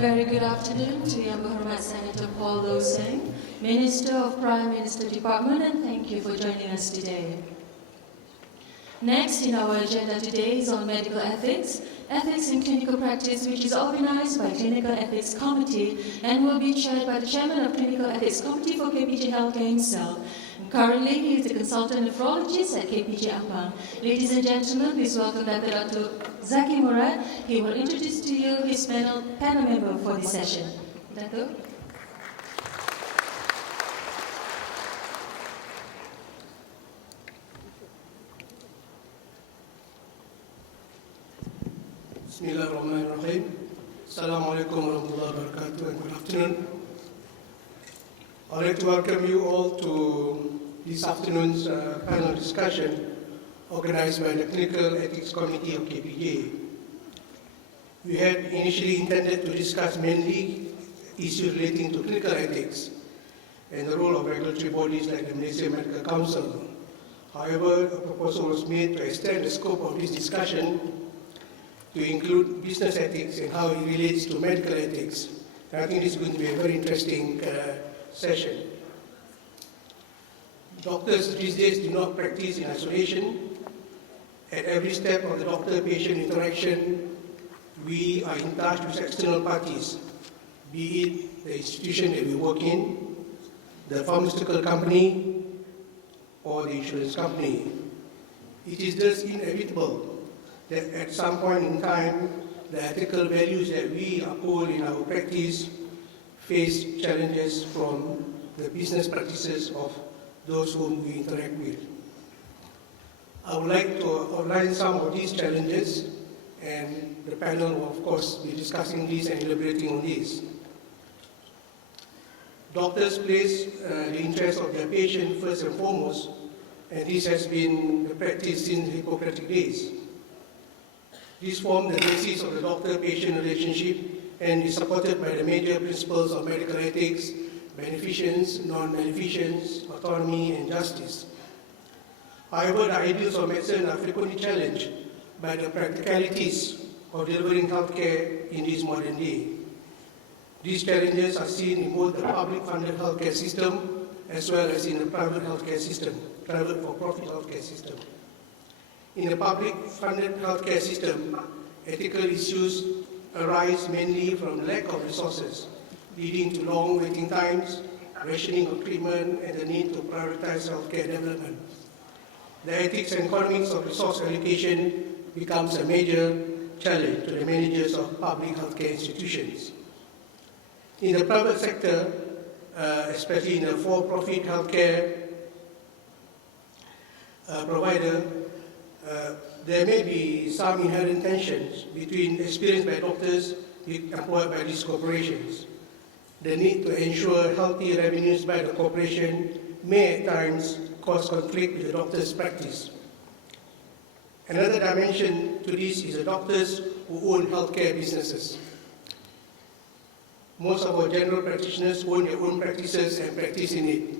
very good afternoon to Yang Berhormat Senator Paul Loh Seng, Minister of Prime Minister Department, and thank you for joining us today. Next in our agenda today is on medical ethics, ethics in clinical practice, which is organized by Clinical Ethics Committee and will be chaired by the Chairman of Clinical Ethics Committee for KPJ Healthcare himself. Currently, he is a consultant nephrologist at KPJ Ampang. Ladies and gentlemen, please welcome Dr. Zaki Murad. He will introduce to you his panel member for this session. Dr. Bismillahirrahmanirrahim. Assalamualaikum warahmatullahi wabarakatuh and good afternoon. I'd like to welcome you all to this afternoon's panel discussion organized by the Clinical Ethics Committee of KPJ. We had initially intended to discuss mainly issues relating to clinical ethics and the role of regulatory bodies like the Malaysia Medical Council. However, a proposal was made to extend the scope of this discussion to include business ethics and how it relates to medical ethics. And I think this is going to be a very interesting session. Doctors these days do not practice in isolation. At every step of the doctor-patient interaction, we are in touch with external parties, be it the institution that we work in, the pharmaceutical company, or the insurance company. It is thus inevitable that at some point in time, the ethical values that we uphold in our practice face challenges from the business practices of those whom we interact with. I would like to outline some of these challenges, and the panel will of course be discussing these and elaborating on these. Doctors place the interest of their patient first and foremost, and this has been the practice since the Hippocratic days. This forms the basis of the doctor-patient relationship and is supported by the major principles of medical ethics, beneficence, non-maleficence, autonomy, and justice. However, the ideals of medicine are frequently challenged by the practicalities of delivering healthcare in this modern day. These challenges are seen in both the public-funded healthcare system as well as in the private healthcare system, private for-profit healthcare system. In the public-funded healthcare system, ethical issues arise mainly from lack of resources, leading to long waiting times, rationing of treatment, and the need to prioritize healthcare development. The ethics and economics of resource allocation becomes a major challenge to the managers of public healthcare institutions. In the private sector, especially in the for-profit healthcare provider, there may be some inherent tensions between experience by doctors employed by these corporations. The need to ensure healthy revenues by the corporation may at times cause conflict with the doctor's practice. Another dimension to this is the doctors who own healthcare businesses. Most of our general practitioners own their own practices and practice in it.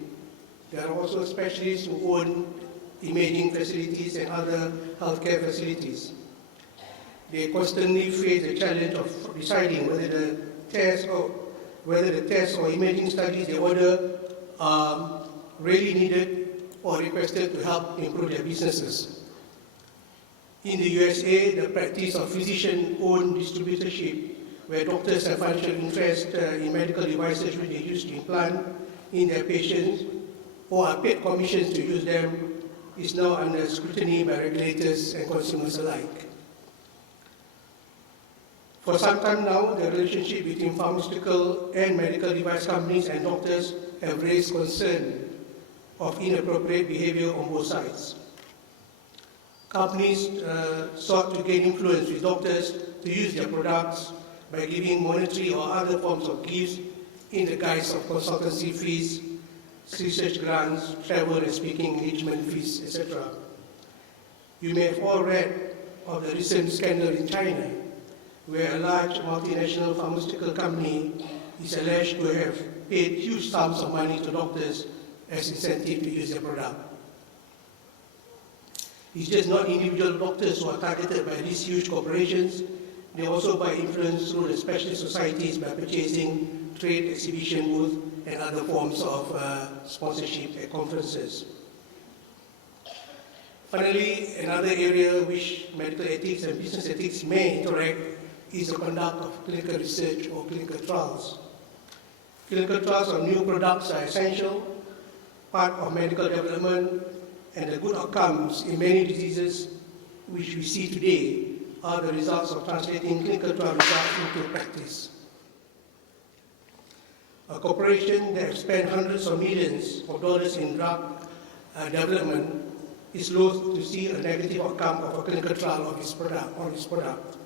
There are also specialists who own imaging facilities and other healthcare facilities. They constantly face the challenge of deciding whether the tests or imaging studies they order are really needed or requested to help improve their businesses. In the USA, the practice of physician-owned distributorship, where doctors have financial interest in medical devices which they use to implant in their patients or are paid commissions to use them, is now under scrutiny by regulators and consumers alike. For some time now, the relationship between pharmaceutical and medical device companies and doctors have raised concern of inappropriate behavior on both sides. Companies sought to gain influence with doctors to use their products by giving monetary or other forms of gifts in the guise of consultancy fees, research grants, travel and speaking engagement fees, etc. You may have all read of the recent scandal in China, where a large multinational pharmaceutical company is alleged to have paid huge sums of money to doctors as incentive to use their product. It's just not individual doctors who are targeted by these huge corporations. They also buy influence through the specialist societies by purchasing trade, exhibition booth, and other forms of sponsorship at conferences. Finally, another area which medical ethics and business ethics may interact is the conduct of clinical research or clinical trials. Clinical trials on new products are essential, part of medical development, and the good outcomes in many diseases which we see today are the results of translating clinical trial results into practice. A corporation that has spent hundreds of millions of dollars in drug development is loath to see a negative outcome of a clinical trial of its product.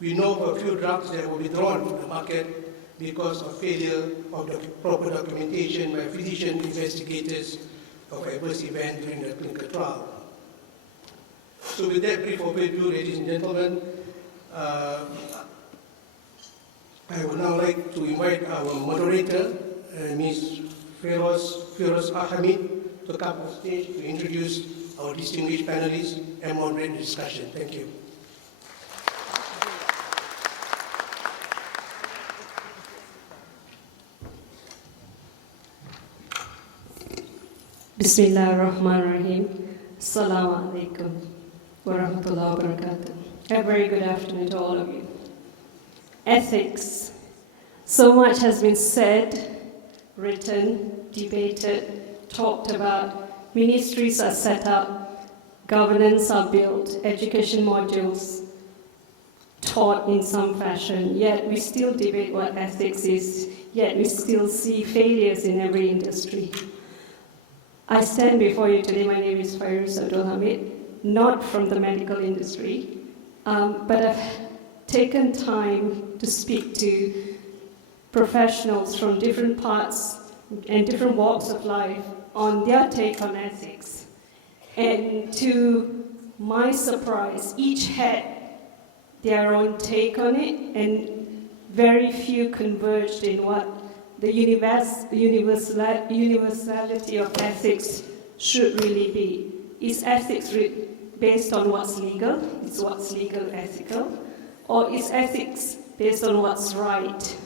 We know of a few drugs that were withdrawn from the market because of failure of the proper documentation by physician investigators of adverse event during the clinical trial. So with that brief overview, ladies and gentlemen, I would now like to invite our moderator, Ms. Feroz Hamid, to come on stage to introduce our distinguished panelists and moderate the discussion. Thank you. Bismillahirrahmanirrahim. Assalamu alaikum wa rahmatullahi wa barakatuh. A very good afternoon to all of you. Ethics. So much has been said, written, debated, talked about. Ministries are set up, governance are built, education modules taught in some fashion, yet we still debate what ethics is, yet we still see failures in every industry. I stand before you today, my name is Feroz Abdul Hamid, not from the medical industry, but I've taken time to speak to professionals from different parts and different walks of life on their take on ethics. And to my surprise, each had their own take on it, and very few converged in what the universality of ethics should really be. Is ethics based on what's legal? Is what's legal ethical? Or is ethics based on what's right?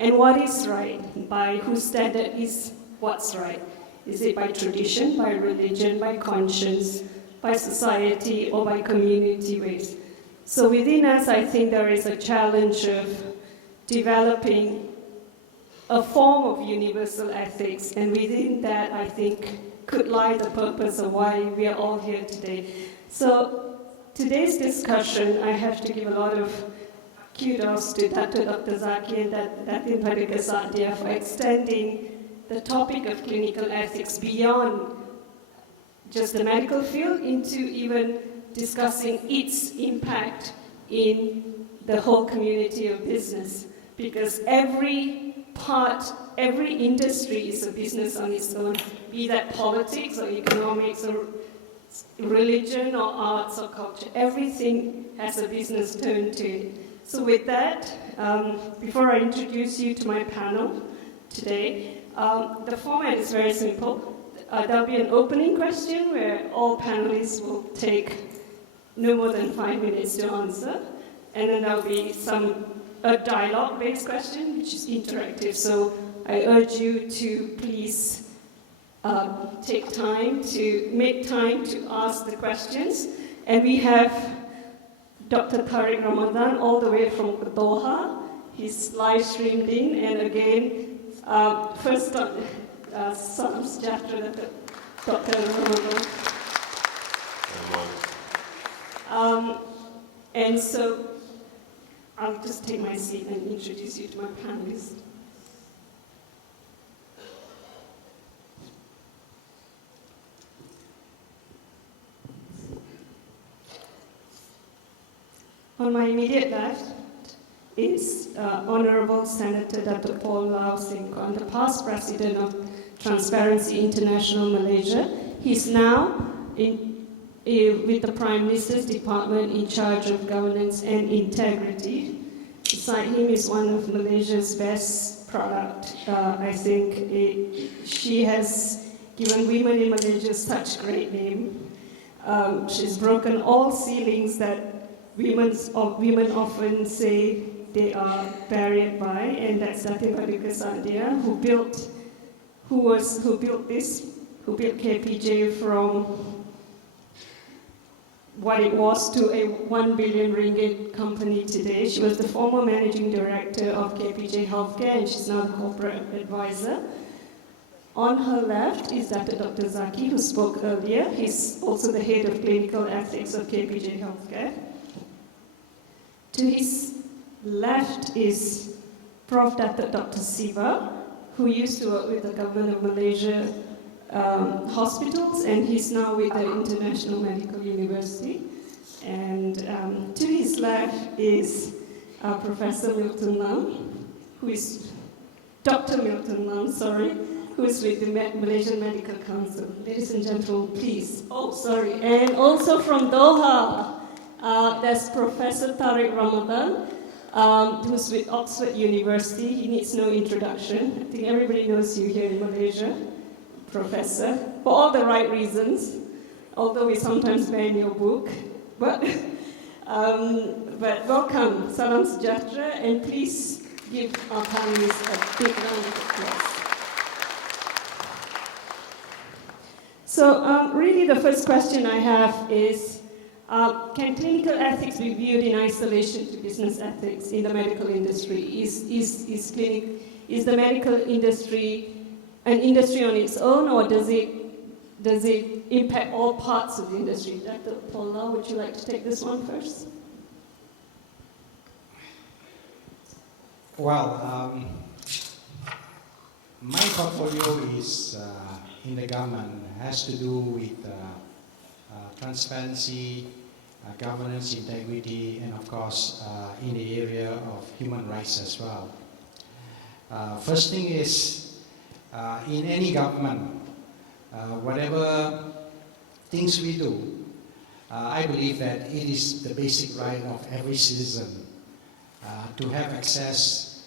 And what is right? By whose standard is what's right? Is it by tradition, by religion, by conscience, by society, or by community ways? So within us, I think there is a challenge of developing a form of universal ethics, and within that, I think, could lie the purpose of why we are all here today. So today's discussion, I have to give a lot of kudos to Dr. Zaki and Datin Padika Satya for extending the topic of clinical ethics beyond just the medical field into even discussing its impact in the whole community of business. Because every industry is a business on its own, be that politics or economics or religion or arts or culture. Everything has a business turn to it. So with that, before I introduce you to my panel today, the format is very simple. There'll be an opening question where all panelists will take no more than 5 minutes to answer, and then there'll be a dialogue-based question, which is interactive. So I urge you to please make time to ask the questions. And we have Dr. Taariq Ramadan all the way from Doha. He's live streamed in, and again, first Dr. Ramadan. And so I'll just take my seat and introduce you to my panelists. On my immediate left is Honorable Senator Dr. Paul Lau Singkon, the past president of Transparency International Malaysia. He's now with the Prime Minister's Department in charge of governance and integrity. Beside him is one of Malaysia's best product. I think she has given women in Malaysia such great name. She's broken all ceilings that women often say they are barrier by, and that's Datin Bhaduka Sandhya, who built KPJ from what it was to a 1 billion ringgit company today. She was the former managing director of KPJ Healthcare, and she's now the corporate advisor. On her left is Dr. Zaki, who spoke earlier. He's also the head of clinical ethics of KPJ Healthcare. To his left is Prof. Dr. Siva, who used to work with the government of Malaysia hospitals, and he's now with the International Medical University. And to his left is Professor Milton Lam, who is Dr. Milton Lam, who is with the Malaysian Medical Council. Ladies and gentlemen, please. Oh, sorry. And also from Doha, there's Professor Taariq Ramadan, who's with Oxford University. He needs no introduction. I think everybody knows you here in Malaysia, Professor, for all the right reasons, although we sometimes ban your book. But welcome, Salam Sejahtera, and please give our panelists a big round of applause. So really the first question I have is, can clinical ethics be viewed in isolation to business ethics in the medical industry? Is the medical industry an industry on its own, or does it impact all parts of the industry? Dr. Paula, would you like to take this one first? Well, my portfolio is in the government, has to do with transparency, governance, integrity, and of course in the area of human rights as well. First thing is, in any government, whatever things we do, I believe that it is the basic right of every citizen to have access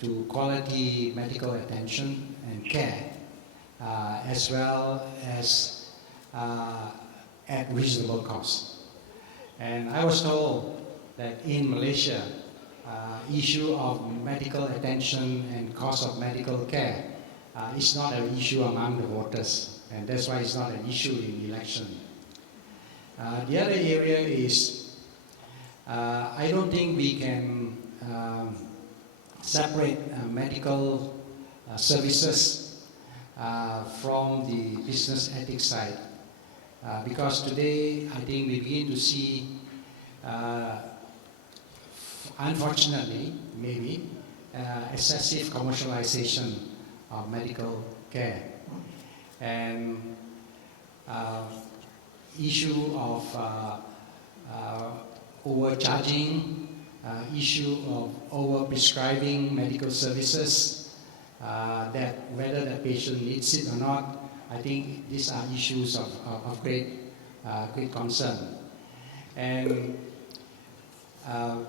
to quality medical attention and care, as well as at reasonable cost. And I was told that in Malaysia, issue of medical attention and cost of medical care is not an issue among the voters, and that's why it's not an issue in election. The other area is, I don't think we can separate medical services from the business ethics side, because today I think we begin to see, unfortunately, maybe, excessive commercialization of medical care, and issue of overcharging, issue of over-prescribing medical services, that whether the patient needs it or not, I think these are issues of great concern. And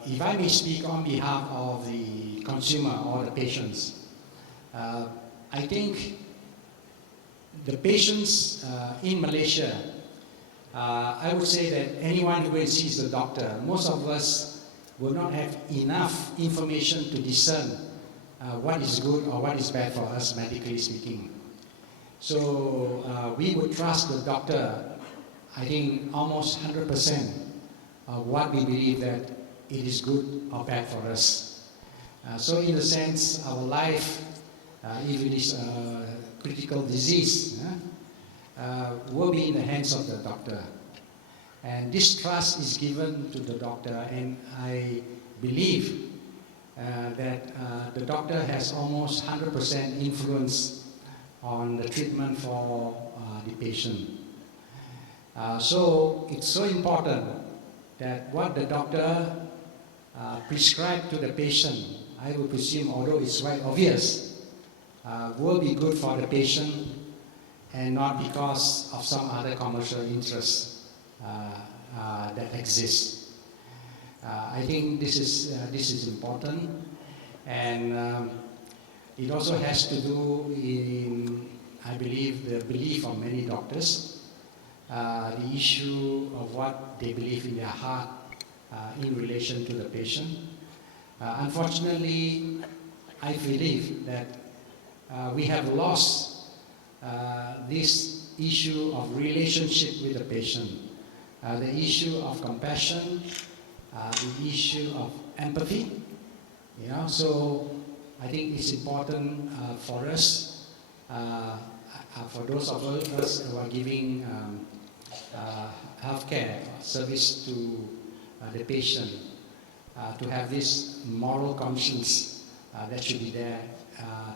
if I may speak on behalf of the consumer or the patients, I think the patients in Malaysia, I would say that anyone who sees the doctor, most of us will not have enough information to discern what is good or what is bad for us, medically speaking. So we would trust the doctor, I think almost 100% of what we believe that it is good or bad for us. So in a sense, our life, if it is a critical disease, will be in the hands of the doctor. And this trust is given to the doctor, and I believe that the doctor has almost 100% influence on the treatment for the patient. So it's so important that what the doctor prescribes to the patient, I would presume, although it's quite obvious, will be good for the patient and not because of some other commercial interests that exist. I think this is important, and it also has to do in, I believe, the belief of many doctors, the issue of what they believe in their heart in relation to the patient. Unfortunately, I believe that we have lost this issue of relationship with the patient, the issue of compassion, the issue of empathy. So I think it's important for us, for those of us who are giving healthcare service to the patient, to have this moral conscience that should be there,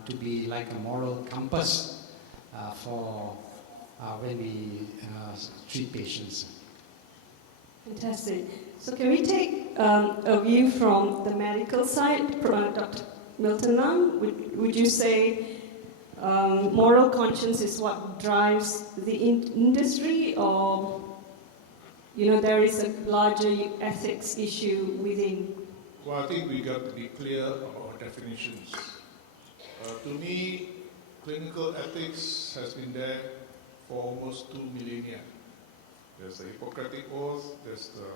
to be like a moral compass for when we treat patients. Fantastic. So can we take a view from the medical side, from Dr. Milton Lam? Would you say moral conscience is what drives the industry, or there is a larger ethics issue within? Well, I think we got to be clear about our definitions. To me, clinical ethics has been there for almost 2 millennia. There's the Hippocratic Oath, there's the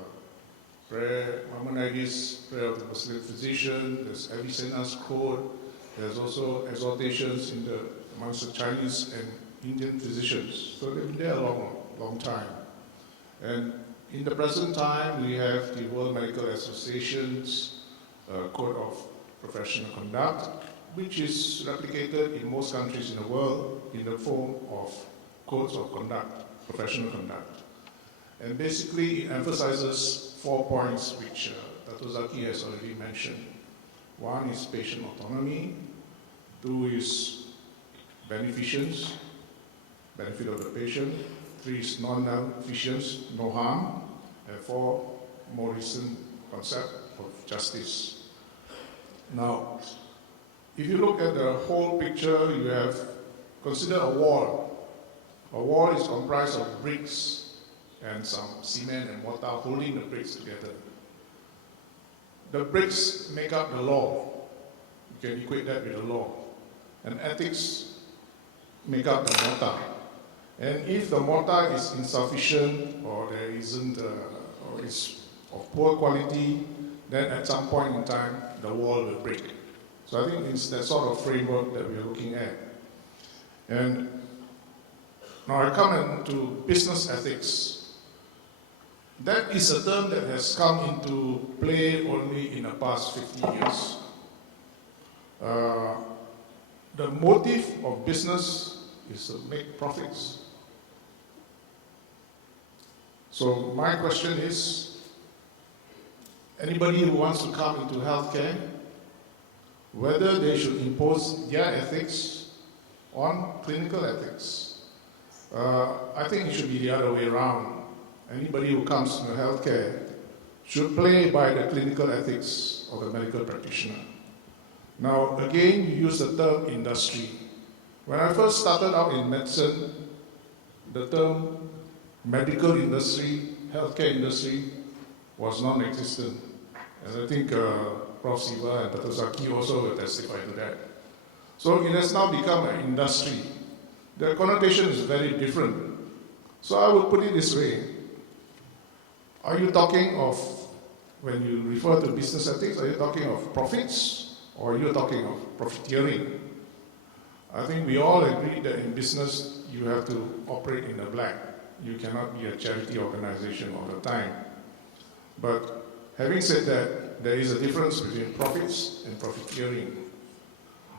prayer, Maimonides, prayer of the Muslim physician, there's Avicenna's code, there's also exhortations amongst the Chinese and Indian physicians. So they've been there a long time. And in the present time, we have the World Medical Association's Code of Professional Conduct, which is replicated in most countries in the world in the form of codes of conduct, professional conduct. And basically, it emphasizes 4 points which Dr. Zaki has already mentioned. 1 is patient autonomy, 2 is beneficence, benefit of the patient, 3 is non-maleficence, no harm, and 4, more recent concept of justice. Now, if you look at the whole picture, you have, consider a wall. A wall is comprised of bricks and some cement and mortar holding the bricks together. The bricks make up the law. You can equate that with the law. And ethics make up the mortar. And if the mortar is insufficient or there isn't, or is of poor quality, then at some point in time, the wall will break. So I think it's that sort of framework that we're looking at. And now I come into business ethics. That is a term that has come into play only in the past 50 years. The motive of business is to make profits. So my question is, anybody who wants to come into healthcare, whether they should impose their ethics on clinical ethics. I think it should be the other way around. Anybody who comes to healthcare should play by the clinical ethics of the medical practitioner. Now, again, you use the term industry. When I first started out in medicine, the term medical industry, healthcare industry was non-existent. And I think Prof. Siva and Dr. Zaki also will testify to that. So it has now become an industry. The connotation is very different. So I would put it this way. Are you talking of, when you refer to business ethics, are you talking of profits or are you talking of profiteering? I think we all agree that in business you have to operate in the black. You cannot be a charity organization all the time. But having said that, there is a difference between profits and profiteering.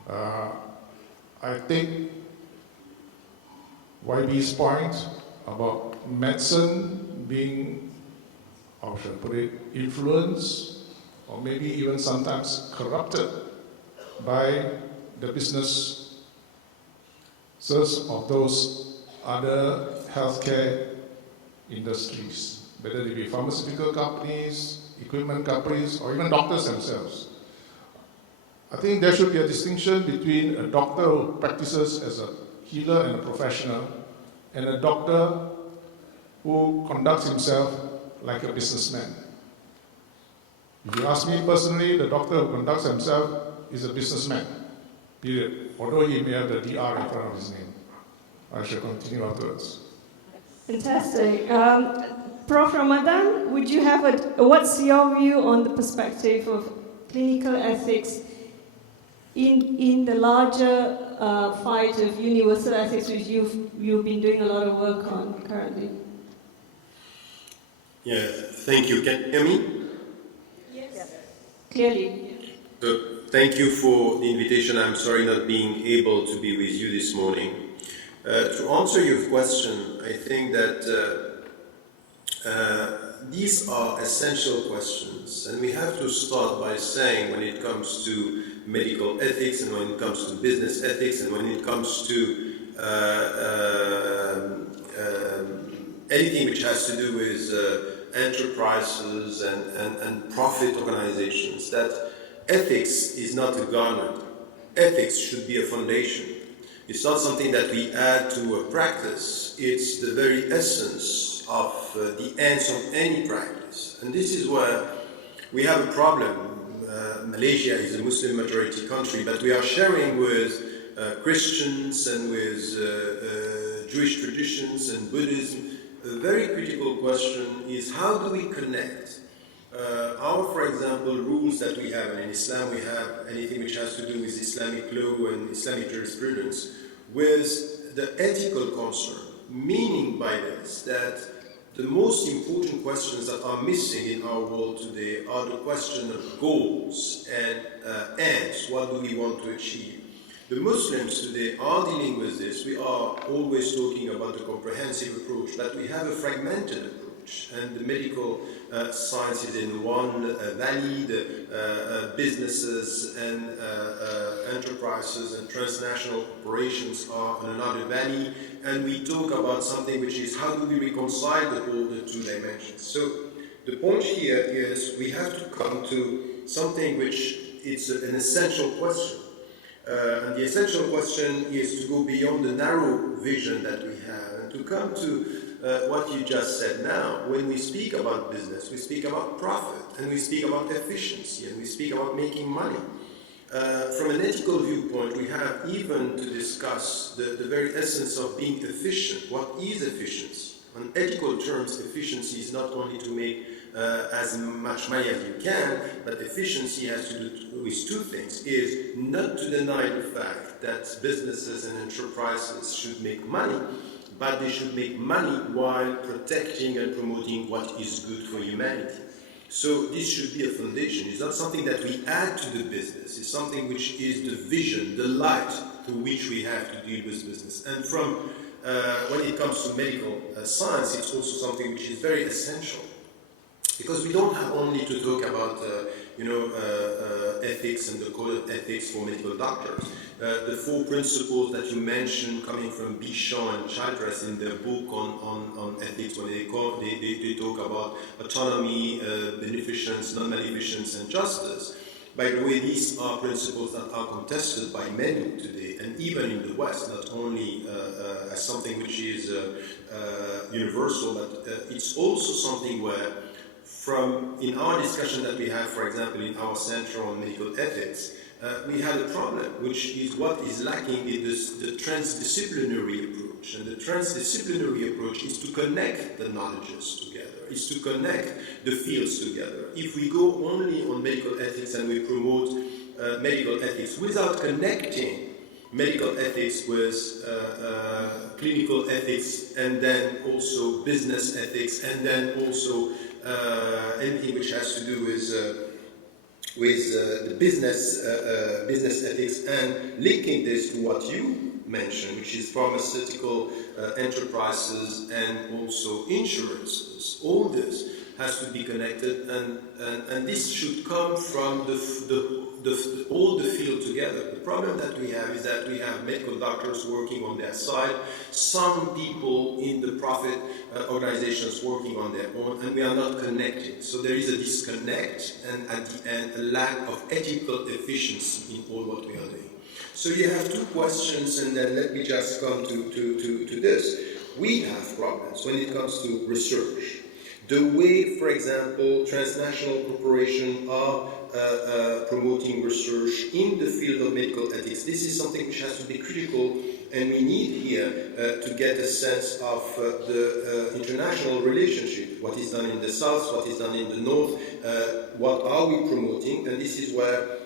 I think YB's point about medicine being, how should I put it, influenced or maybe even sometimes corrupted by the businesses of those other healthcare industries, whether they be pharmaceutical companies, equipment companies, or even doctors themselves. I think there should be a distinction between a doctor who practices as a healer and a professional and a doctor who conducts himself like a businessman. If you ask me personally, the doctor who conducts himself is a businessman, period. Although he may have the DR in front of his name. I shall continue afterwards. Fantastic. Prof. Ramadan, would you have what's your view on the perspective of clinical ethics in the larger fight of universal ethics, which you've been doing a lot of work on currently? Yeah, thank you. Can you hear me? Yes. Clearly. So, thank you for the invitation. I'm sorry not being able to be with you this morning. To answer your question, I think that these are essential questions, and we have to start by saying when it comes to medical ethics, and when it comes to business ethics, and when it comes to anything which has to do with enterprises and profit organizations, that ethics is not a garment. Ethics should be a foundation. It's not something that we add to a practice. It's the very essence of the ends of any practice. And this is where we have a problem. Malaysia is a Muslim majority country, but we are sharing with Christians and with Jewish traditions and Buddhism. A very critical question is, how do we connect for example, rules that we have, and in Islam we have anything which has to do with Islamic law and Islamic jurisprudence, with the ethical concern, meaning by this that the most important questions that are missing in our world today are the question of goals and ends. What do we want to achieve? The Muslims today are dealing with this. We are always talking about a comprehensive approach, but we have a fragmented approach, and the medical science is in one valley, the businesses and enterprises and transnational corporations are in another valley, and we talk about something which is how do we reconcile the two dimensions. So the point here is we have to come to something which is an essential question. And the essential question is to go beyond the narrow vision that we have and to come to what you just said now. When we speak about business, we speak about profit, and we speak about efficiency, and we speak about making money. From an ethical viewpoint, we have even to discuss the very essence of being efficient. What is efficiency? On ethical terms, efficiency is not only to make as much money as you can, but efficiency has to do with two things. Is not to deny the fact that businesses and enterprises should make money, but they should make money while protecting and promoting what is good for humanity. So this should be a foundation. It's not something that we add to the business. It's something which is the vision, the light through which we have to deal with business. And from when it comes to medical science, it's also something which is very essential. Because we don't have only to talk about, ethics and the code of ethics for medical doctors. The 4 principles that you mentioned coming from Bichon and Childress in their book on ethics, when they talk about autonomy, beneficence, non-maleficence, and justice. By the way, these are principles that are contested by many today, and even in the West, not only as something which is universal, but it's also something where in our discussion that we have, for example, in our Center on Medical Ethics, we had a problem, which is what is lacking in the transdisciplinary approach. And the transdisciplinary approach is to connect the knowledges together, is to connect the fields together. If we go only on medical ethics and we promote medical ethics without connecting medical ethics with clinical ethics, and then also business ethics, and then also anything which has to do with the business ethics, and linking this to what you mentioned, which is pharmaceutical enterprises and also insurances. All this has to be connected, and this should come from all the field together. The problem that we have is that we have medical doctors working on their side, some people in the profit organizations working on their own, and we are not connected. So there is a disconnect, and at the end, a lack of ethical efficiency in all what we are doing. So you have 2 questions, and then let me just come to this. We have problems when it comes to research. The way, for example, transnational corporations are promoting research in the field of medical ethics, this is something which has to be critical And we need here to get a sense of the international relationship, what is done in the south, what is done in the north, what are we promoting, and this is where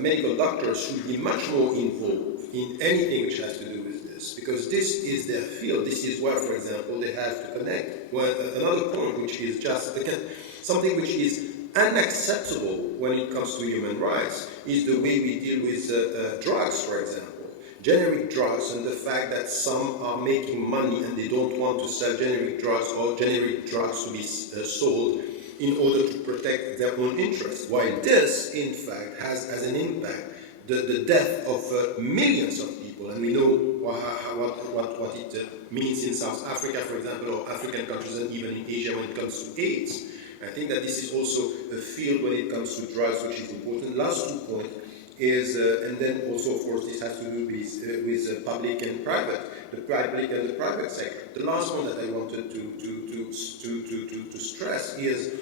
medical doctors should be much more involved in anything which has to do with this, because this is their field. This is where, for example, they have to connect. Well, another point which is just, again, something which is unacceptable when it comes to human rights is the way we deal with drugs, for example. Generic drugs, and the fact that some are making money and they don't want to sell generic drugs or generic drugs to be sold in order to protect their own interests. While this, in fact, has as an impact the death of millions of people, and we know what it means in South Africa, for example, or African countries, and even in Asia when it comes to AIDS. I think that this is also a field when it comes to drugs which is important. Last 2 points is, and then also, of course, this has to do with public and private, the public and the private sector. The last one that I wanted to stress is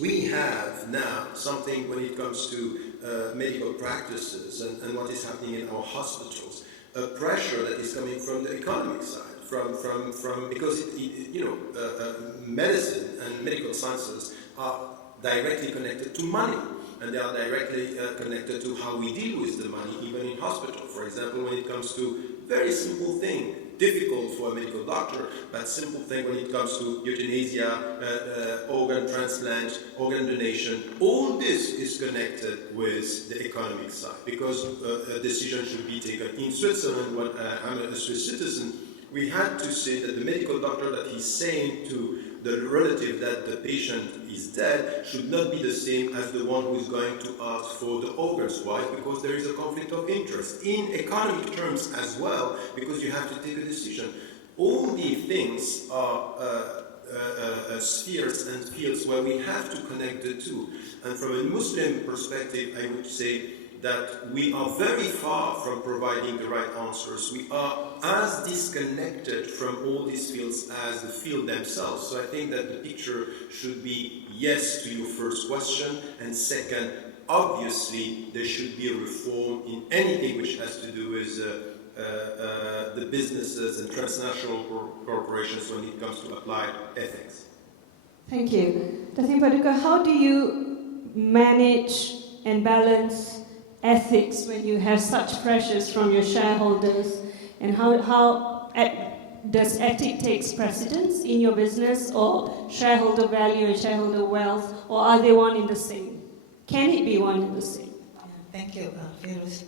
we have now something when it comes to medical practices and what is happening in our hospitals, a pressure that is coming from the economic side, from because medicine and medical sciences are directly connected to money, and they are directly connected to how we deal with the money, even in hospital. For example, when it comes to very simple thing, difficult for a medical doctor, but simple thing when it comes to euthanasia, organ transplant, organ donation, all this is connected with the economic side, because a decision should be taken. In Switzerland, when I'm a Swiss citizen, we had to say that the medical doctor that he's saying to the relative that the patient is dead should not be the same as the one who is going to ask for the organs. Why? Because there is a conflict of interest. In economic terms as well, because you have to take a decision. All these things are spheres and fields where we have to connect the two. And from a Muslim perspective, I would say that we are very far from providing the right answers. We are as disconnected from all these fields as the field themselves. So I think that the picture should be yes to your first question, and second, obviously there should be a reform in anything which has to do with the businesses and transnational corporations when it comes to applied ethics. Thank you. Dr. Paduka, how do you manage and balance ethics when you have such pressures from your shareholders, and how does ethics take precedence in your business, or shareholder value and shareholder wealth, or are they one and the same? Can it be one and the same? Thank you, Firuz.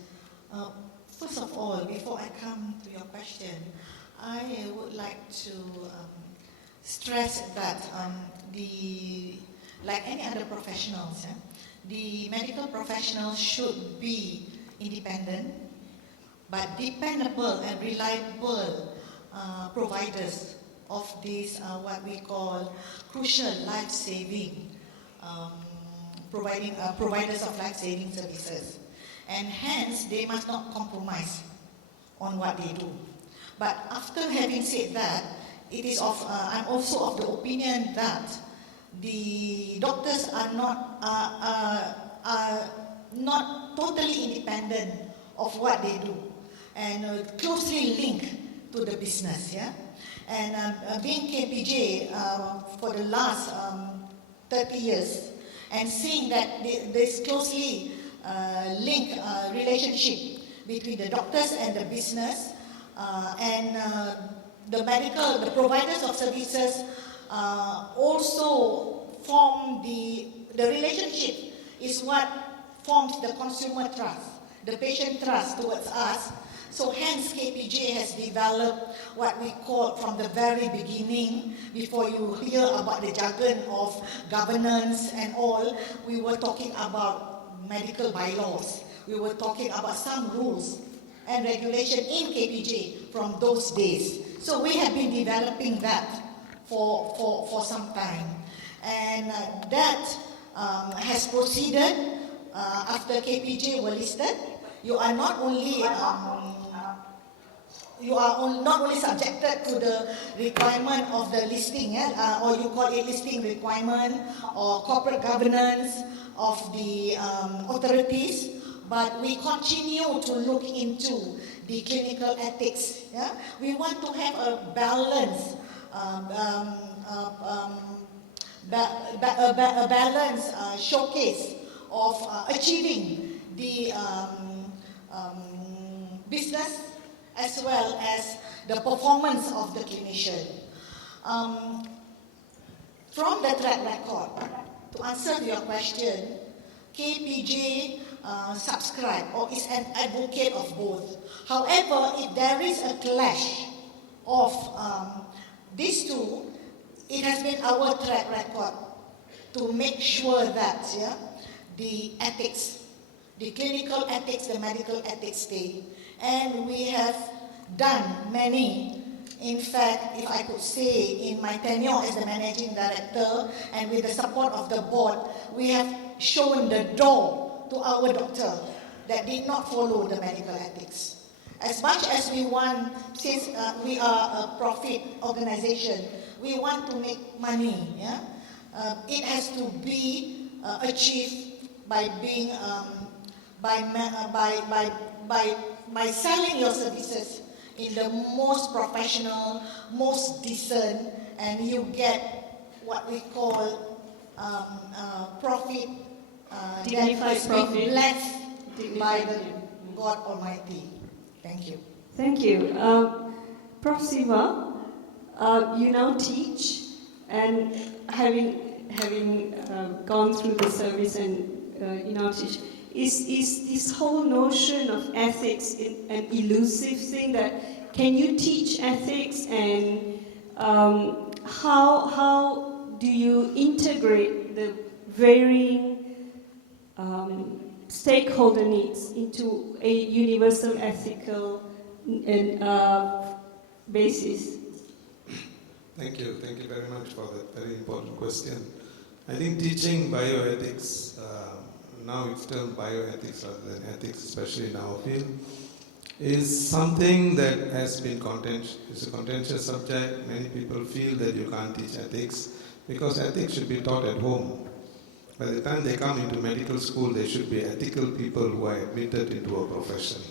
First of all, before I come to your question, I would like to stress that like any other professionals, the medical professionals should be independent, but dependable and reliable providers of these what we call crucial life-saving, providers of life-saving services. And hence, they must not compromise on what they do. But after having said that, I'm also of the opinion that the doctors are not totally independent of what they do, and closely linked to the business. Yeah, and being KPJ for the last 30 years, and seeing that there's closely linked relationship between the doctors and the business, and the providers of services also form the relationship is what forms the consumer trust, the patient trust towards us. So hence KPJ has developed what we call from the very beginning, before you hear about the jargon of governance and all, we were talking about medical bylaws. We were talking about some rules and regulation in KPJ from those days. So we have been developing that for some time. And that has proceeded after KPJ were listed. You are not only subjected to the requirement of the listing, or you call it listing requirement or corporate governance of the authorities, but we continue to look into the clinical ethics. Yeah? We want to have a balance, a balance showcase of achieving the business as well as the performance of the clinician. From the track record, to answer your question, KPJ subscribe or is an advocate of both. However, if there is a clash of these two, it has been our track record to make sure that the ethics, the clinical ethics, the medical ethics stay. And we have done many. In fact, if I could say, in my tenure as the managing director and with the support of the board, we have shown the door to our doctor that did not follow the medical ethics. As much as we want, since we are a profit organization, we want to make money. Yeah? It has to be achieved by being by selling your services in the most professional, most decent, and you get what we call profit Dignified that profit. is blessed by the God Almighty. Thank you. Thank you. Prof. Siva, you now teach, and having gone through the service and you now teach, is this whole notion of ethics an elusive thing? That can you teach ethics, and how do you integrate the varying stakeholder needs into a universal ethical basis? Thank you very much for that very important question. I think teaching bioethics, now it's termed bioethics rather than ethics, especially in our field, is something that has been contentious. It's a contentious subject. Many people feel that you can't teach ethics because ethics should be taught at home. By the time they come into medical school, they should be ethical people who are admitted into a profession,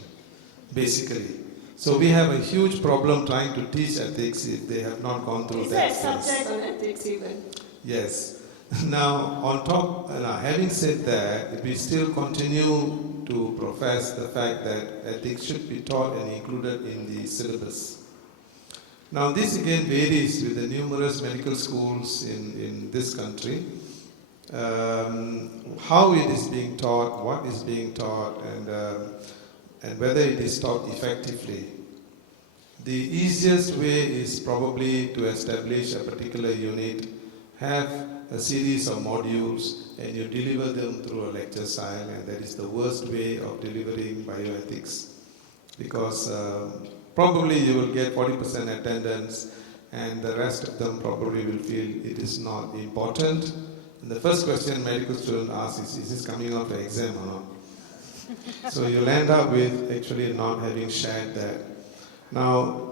basically. So we have a huge problem trying to teach ethics if they have not gone through that Is there a subject on ethics even? Yes. Now, on top, having said that, we still continue to profess the fact that ethics should be taught and included in the syllabus. Now, this again varies with the numerous medical schools in this country. How it is being taught, what is being taught, and whether it is taught effectively. The easiest way is probably to establish a particular unit, have a series of modules, and you deliver them through a lecture style, and that is the worst way of delivering bioethics. Because probably you will get 40% attendance, and the rest of them probably will feel it is not important. And the first question medical student asks is this coming out for exam or not? So you'll end up with actually not having shared that. Now,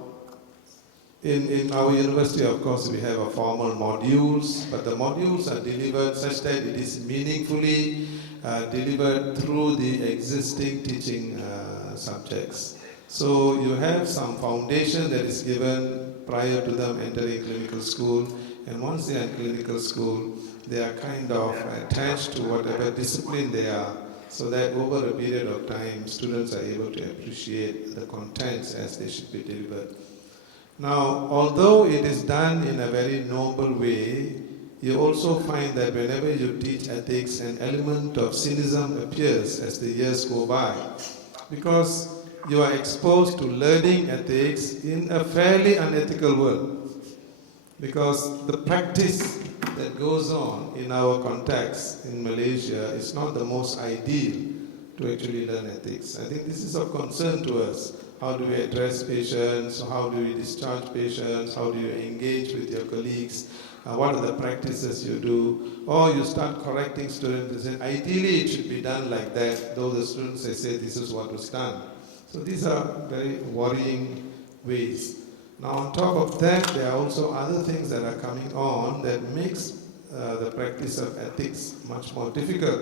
in our university, of course, we have a formal modules, but the modules are delivered such that it is meaningfully delivered through the existing teaching subjects. So you have some foundation that is given prior to them entering clinical school, and once they are in clinical school, they are kind of attached to whatever discipline they are, so that over a period of time, students are able to appreciate the contents as they should be delivered. Now, although it is done in a very noble way, you also find that whenever you teach ethics, an element of cynicism appears as the years go by, because you are exposed to learning ethics in a fairly unethical world. Because the practice that goes on in our context in Malaysia is not the most ideal to actually learn ethics. I think this is of concern to us. How do we address patients? How do we discharge patients? How do you engage with your colleagues? What are the practices you do? Or you start correcting students and say, ideally it should be done like that, though the students say this is what was done. So these are very worrying ways. Now on top of that, there are also other things that are coming on that makes the practice of ethics much more difficult.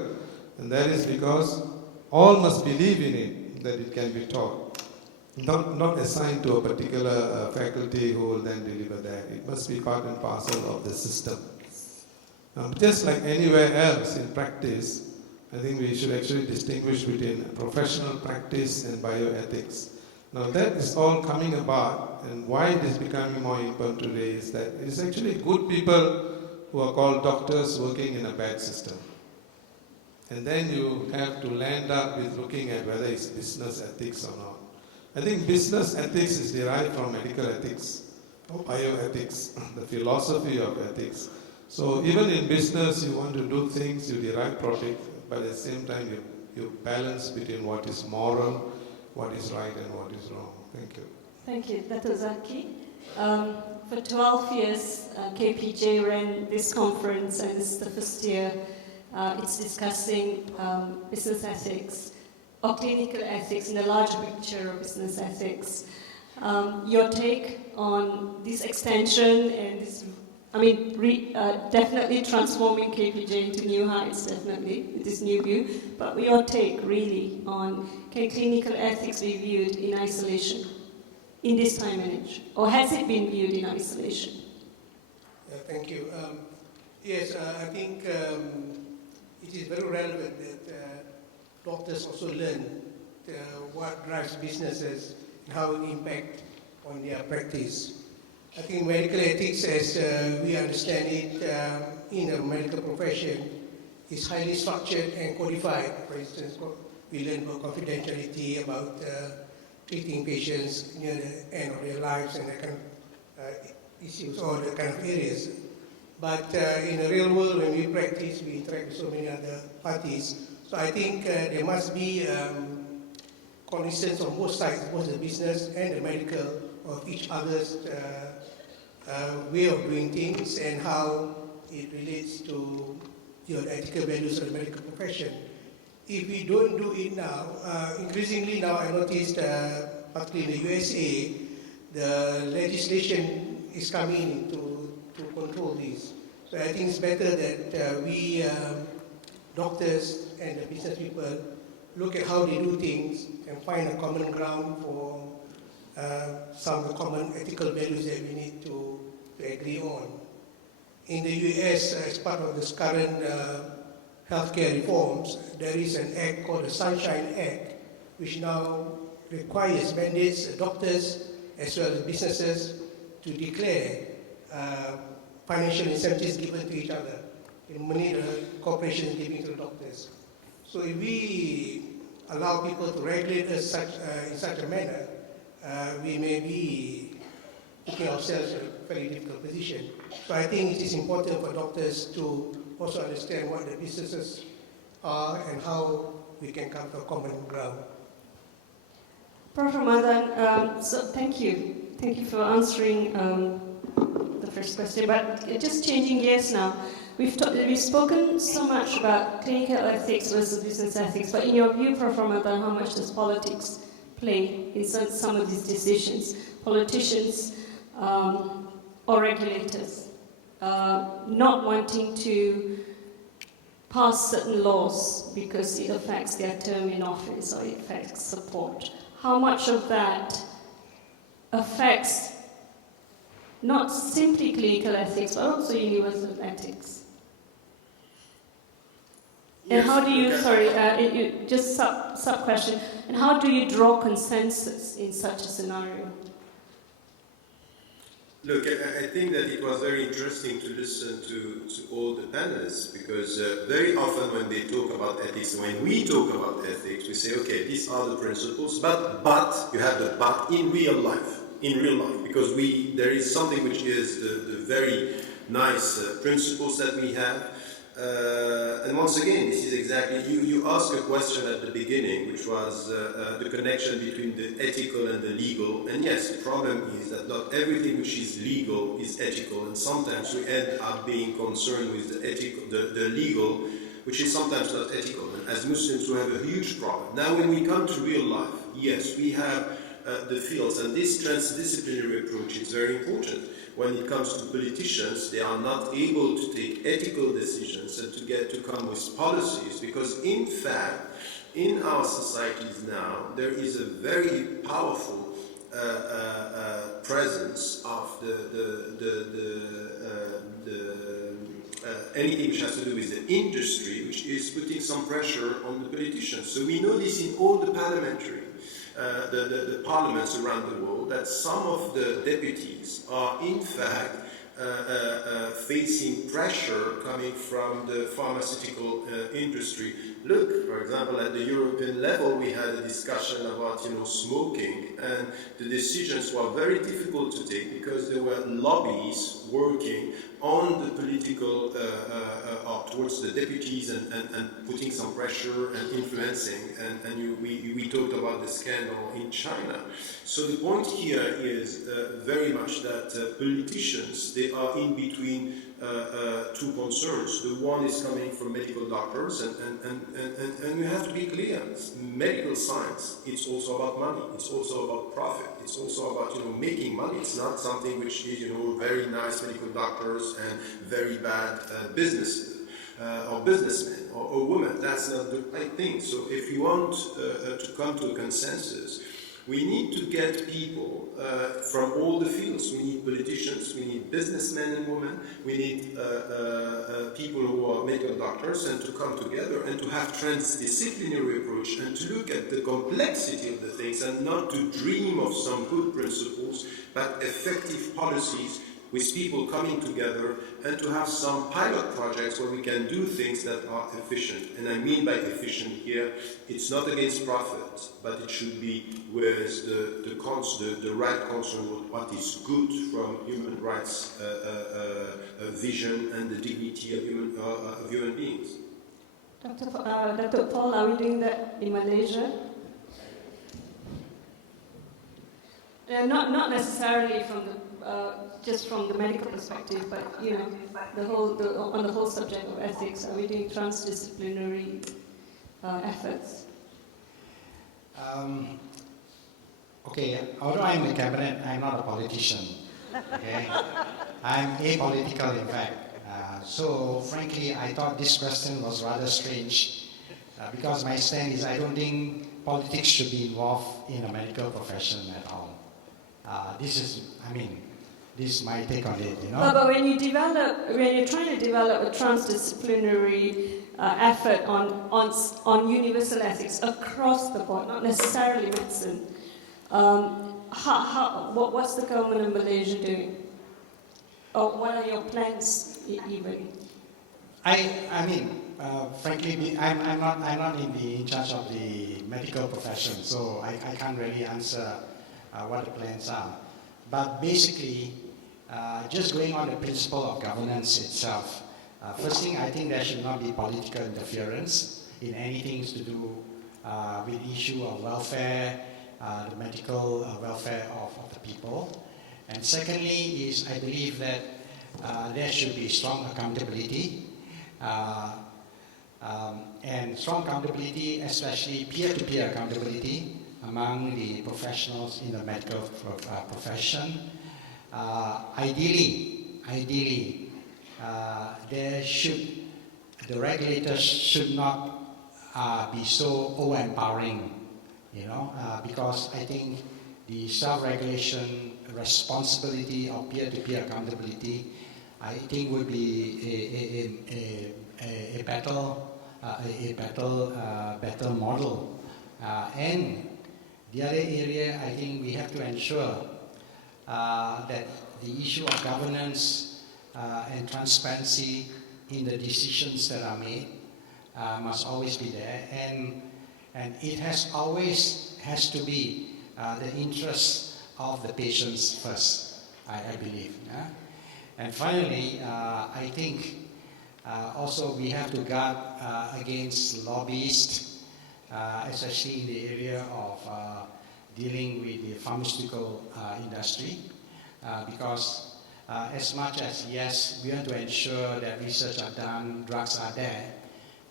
And that is because all must believe in it, that it can be taught. not assigned to a particular faculty who will then deliver that. It must be part and parcel of the system. Just like anywhere else in practice, I think we should actually distinguish between professional practice and bioethics. Now that is all coming about, and why it is becoming more important today is that it is actually good people who are called doctors working in a bad system. And then you have to land up with looking at whether it's business ethics or not. I think business ethics is derived from medical ethics or bioethics, the philosophy of ethics. So even in business, you want to do things, you derive profit, but at the same time you balance between what is moral, what is right and what is wrong. Thank you. Thank you, Dr. Zaki. For 12 years, KPJ ran this conference, and this is the first year it's discussing business ethics or clinical ethics in the larger picture of business ethics. Your take on this extension and this, definitely transforming KPJ into new heights, definitely, with this new view, but your take really on can clinical ethics be viewed in isolation in this time and age, or has it been viewed in isolation? Thank you. Yes, I think it is very relevant that doctors also learn what drives businesses and how it impacts on their practice. I think medical ethics, as we understand it in the medical profession, is highly structured and codified. For instance, we learn about confidentiality, about treating patients near the end of their lives and that kind of issues or that kind of areas. But in the real world, when we practice, we interact with so many other parties. So I think there must be cognizance on both sides, both the business and the medical, of each other's way of doing things and how it relates to your ethical values of the medical profession. If we don't do it now, increasingly now I noticed, particularly in the USA, the legislation is coming to control this. So I think it's better that we doctors and the business people look at how they do things and find a common ground for some of the common ethical values that we need to agree on. In the US, as part of this current healthcare reforms, there is an act called the Sunshine Act, which now requires, mandates doctors as well as businesses to declare financial incentives given to each other, in money the corporations giving to the doctors. So if we allow people to regulate us in such a manner, we may be putting ourselves in a very difficult position. So I think it is important for doctors to also understand what the businesses are and how we can come to a common ground. Prof. Ramadan, so thank you. Thank you for answering the first question. But just changing gears now, we've spoken so much about clinical ethics versus business ethics, but in your view, Prof. Ramadan, how much does politics play in some of these decisions? Politicians or regulators not wanting to pass certain laws because it affects their term in office or it affects support. How much of that affects not simply clinical ethics, but also universal ethics? And how do you, just sub question, and how do you draw consensus in such a scenario? Look, I think that it was very interesting to listen to all the panelists, because very often when they talk about ethics, when we talk about ethics, we say, okay, these are the principles, but you have the but in real life, because there is something which is the very nice principles that we have. And once again, this is exactly, you asked a question at the beginning, which was the connection between the ethical and the legal. And yes, the problem is that not everything which is legal is ethical, and sometimes we end up being concerned with the legal, which is sometimes not ethical. And as Muslims, we have a huge problem. Now, when we come to real life, yes, we have the fields, and this transdisciplinary approach is very important. When it comes to politicians, they are not able to take ethical decisions and to come with policies, because in fact, in our societies now, there is a very powerful presence of anything which has to do with the industry, which is putting some pressure on the politicians. So we know this in all the parliamentary, the parliaments around the world, that some of the deputies are in fact facing pressure coming from the pharmaceutical industry. Look, for example, at the European level, we had a discussion about smoking, and the decisions were very difficult to take because there were lobbies working on the political, towards the deputies and putting some pressure and influencing. And we talked about the scandal in China. So the point here is very much that politicians, they are in between two concerns. The one is coming from medical doctors, and we have to be clear. Medical science, it's also about money. It's also about profit. It's also about making money. It's not something which is very nice medical doctors and very bad business or businessmen or women. That's not the right thing. So if you want to come to a consensus, we need to get people from all the fields. We need politicians, we need businessmen and women, we need people who are medical doctors, and to come together and to have transdisciplinary approach and to look at the complexity of the things and not to dream of some good principles, but effective policies with people coming together and to have some pilot projects where we can do things that are efficient. And I mean by efficient here, it's not against profit, but it should be with the right concern with what is good from human rights vision and the dignity of human beings. Dr. Paul, are we doing that in Malaysia? Not necessarily from just from the medical perspective, but on the whole subject of ethics, are we doing transdisciplinary efforts? Okay, although I'm in the cabinet, I'm not a politician. Okay, I'm apolitical, in fact. So, frankly, I thought this question was rather strange because my stand is I don't think politics should be involved in a medical profession at all. This is my take on it, But when you're trying to develop a transdisciplinary effort on universal ethics across the board, not necessarily medicine, what's the government of Malaysia doing? Or what are your plans even? Frankly, I'm not in charge of the medical profession, so I can't really answer what the plans are. But basically, just going on the principle of governance itself, first thing, I think there should not be political interference in anything to do with the issue of welfare, the medical welfare of the people. And secondly is I believe that there should be strong accountability, and strong accountability, especially peer-to-peer accountability among the professionals in the medical profession. Ideally, the regulators should not be so over-empowering, because I think the self-regulation responsibility of peer-to-peer accountability, I think would be a better model. And the other area, I think we have to ensure that the issue of governance and transparency in the decisions that are made must always be there, and it has to be the interests of the patients first, I believe. Yeah? And finally, I think also we have to guard against lobbyists, especially in the area of dealing with the pharmaceutical industry, because as much as, yes, we want to ensure that research are done, drugs are there,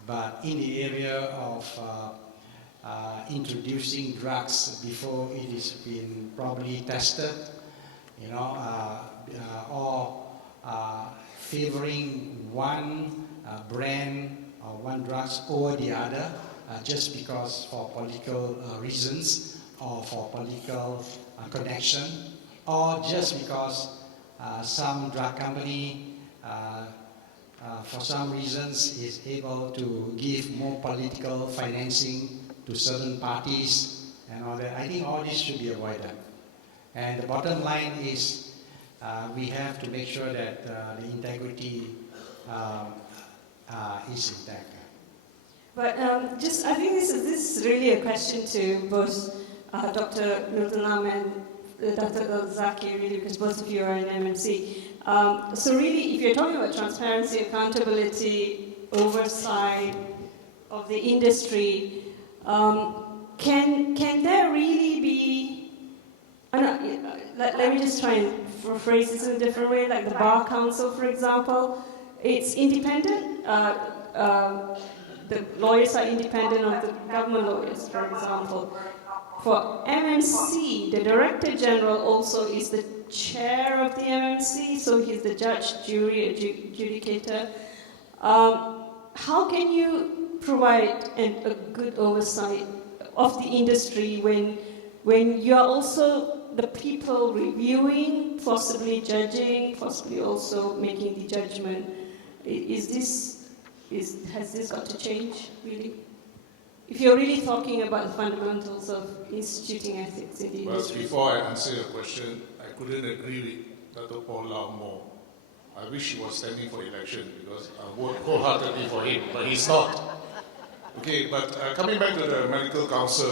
but in the area of introducing drugs before it has been properly tested, or favoring one brand or one drugs over the other just because for political reasons or for political connection, or just because some drug company, for some reasons, is able to give more political financing to certain parties and all that. I think all this should be avoided. And the bottom line is we have to make sure that the integrity is intact. But I think this is really a question to both Dr. Nurtulam and Dr. Zaki, really, because both of you are in MMC. So really, if you're talking about transparency, accountability, oversight of the industry, can there really be, let me just try and phrase this in a different way, like the Bar Council, for example, it's independent. The lawyers are independent of the government lawyers, for example. For MMC, the Director General also is the chair of the MMC, so he's the judge, jury, adjudicator. How can you provide a good oversight of the industry when you're also the people reviewing, possibly judging, possibly also making the judgment? Has this got to change, really? If you're really talking about the fundamentals of instituting ethics in the industry. Well, before I answer your question, I couldn't agree with Dr. Paul Lau more. I wish he was standing for election because I vote wholeheartedly for him, but he's not. Okay, but coming back to the Medical Council,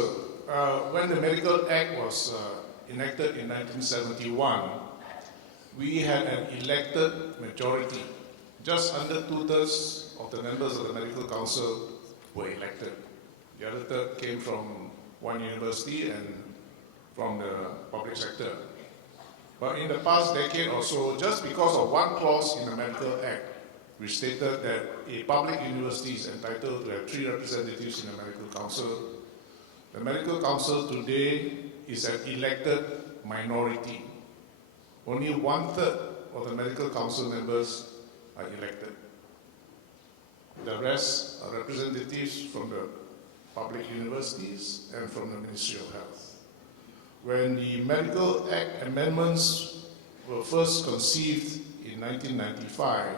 when the Medical Act was enacted in 1971, we had an elected majority. Just under 2/3 of the members of the Medical Council were elected. The other third came from one university and from the public sector. But in the past decade or so, just because of one clause in the Medical Act, which stated that a public university is entitled to have 3 representatives in the Medical Council, the Medical Council today is an elected minority. Only 1/3 of the Medical Council members are elected. The rest are representatives from the public universities and from the Ministry of Health. When the Medical Act amendments were first conceived in 1995,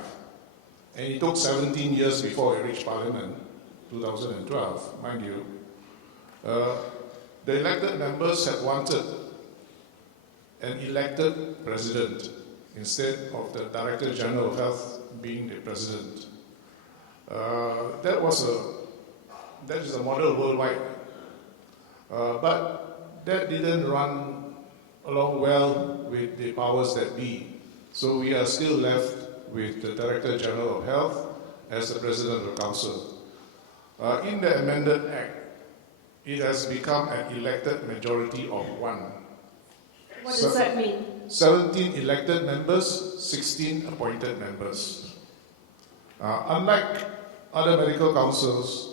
and it took 17 years before it reached Parliament, 2012, mind you, the elected members had wanted an elected president instead of the Director General of Health being the president. That is a model worldwide. But that didn't run along well with the powers that be. So we are still left with the Director General of Health as the President of the Council. In the amended Act, it has become an elected majority of 1. What does that mean? 17 elected members, 16 appointed members. Unlike other medical councils,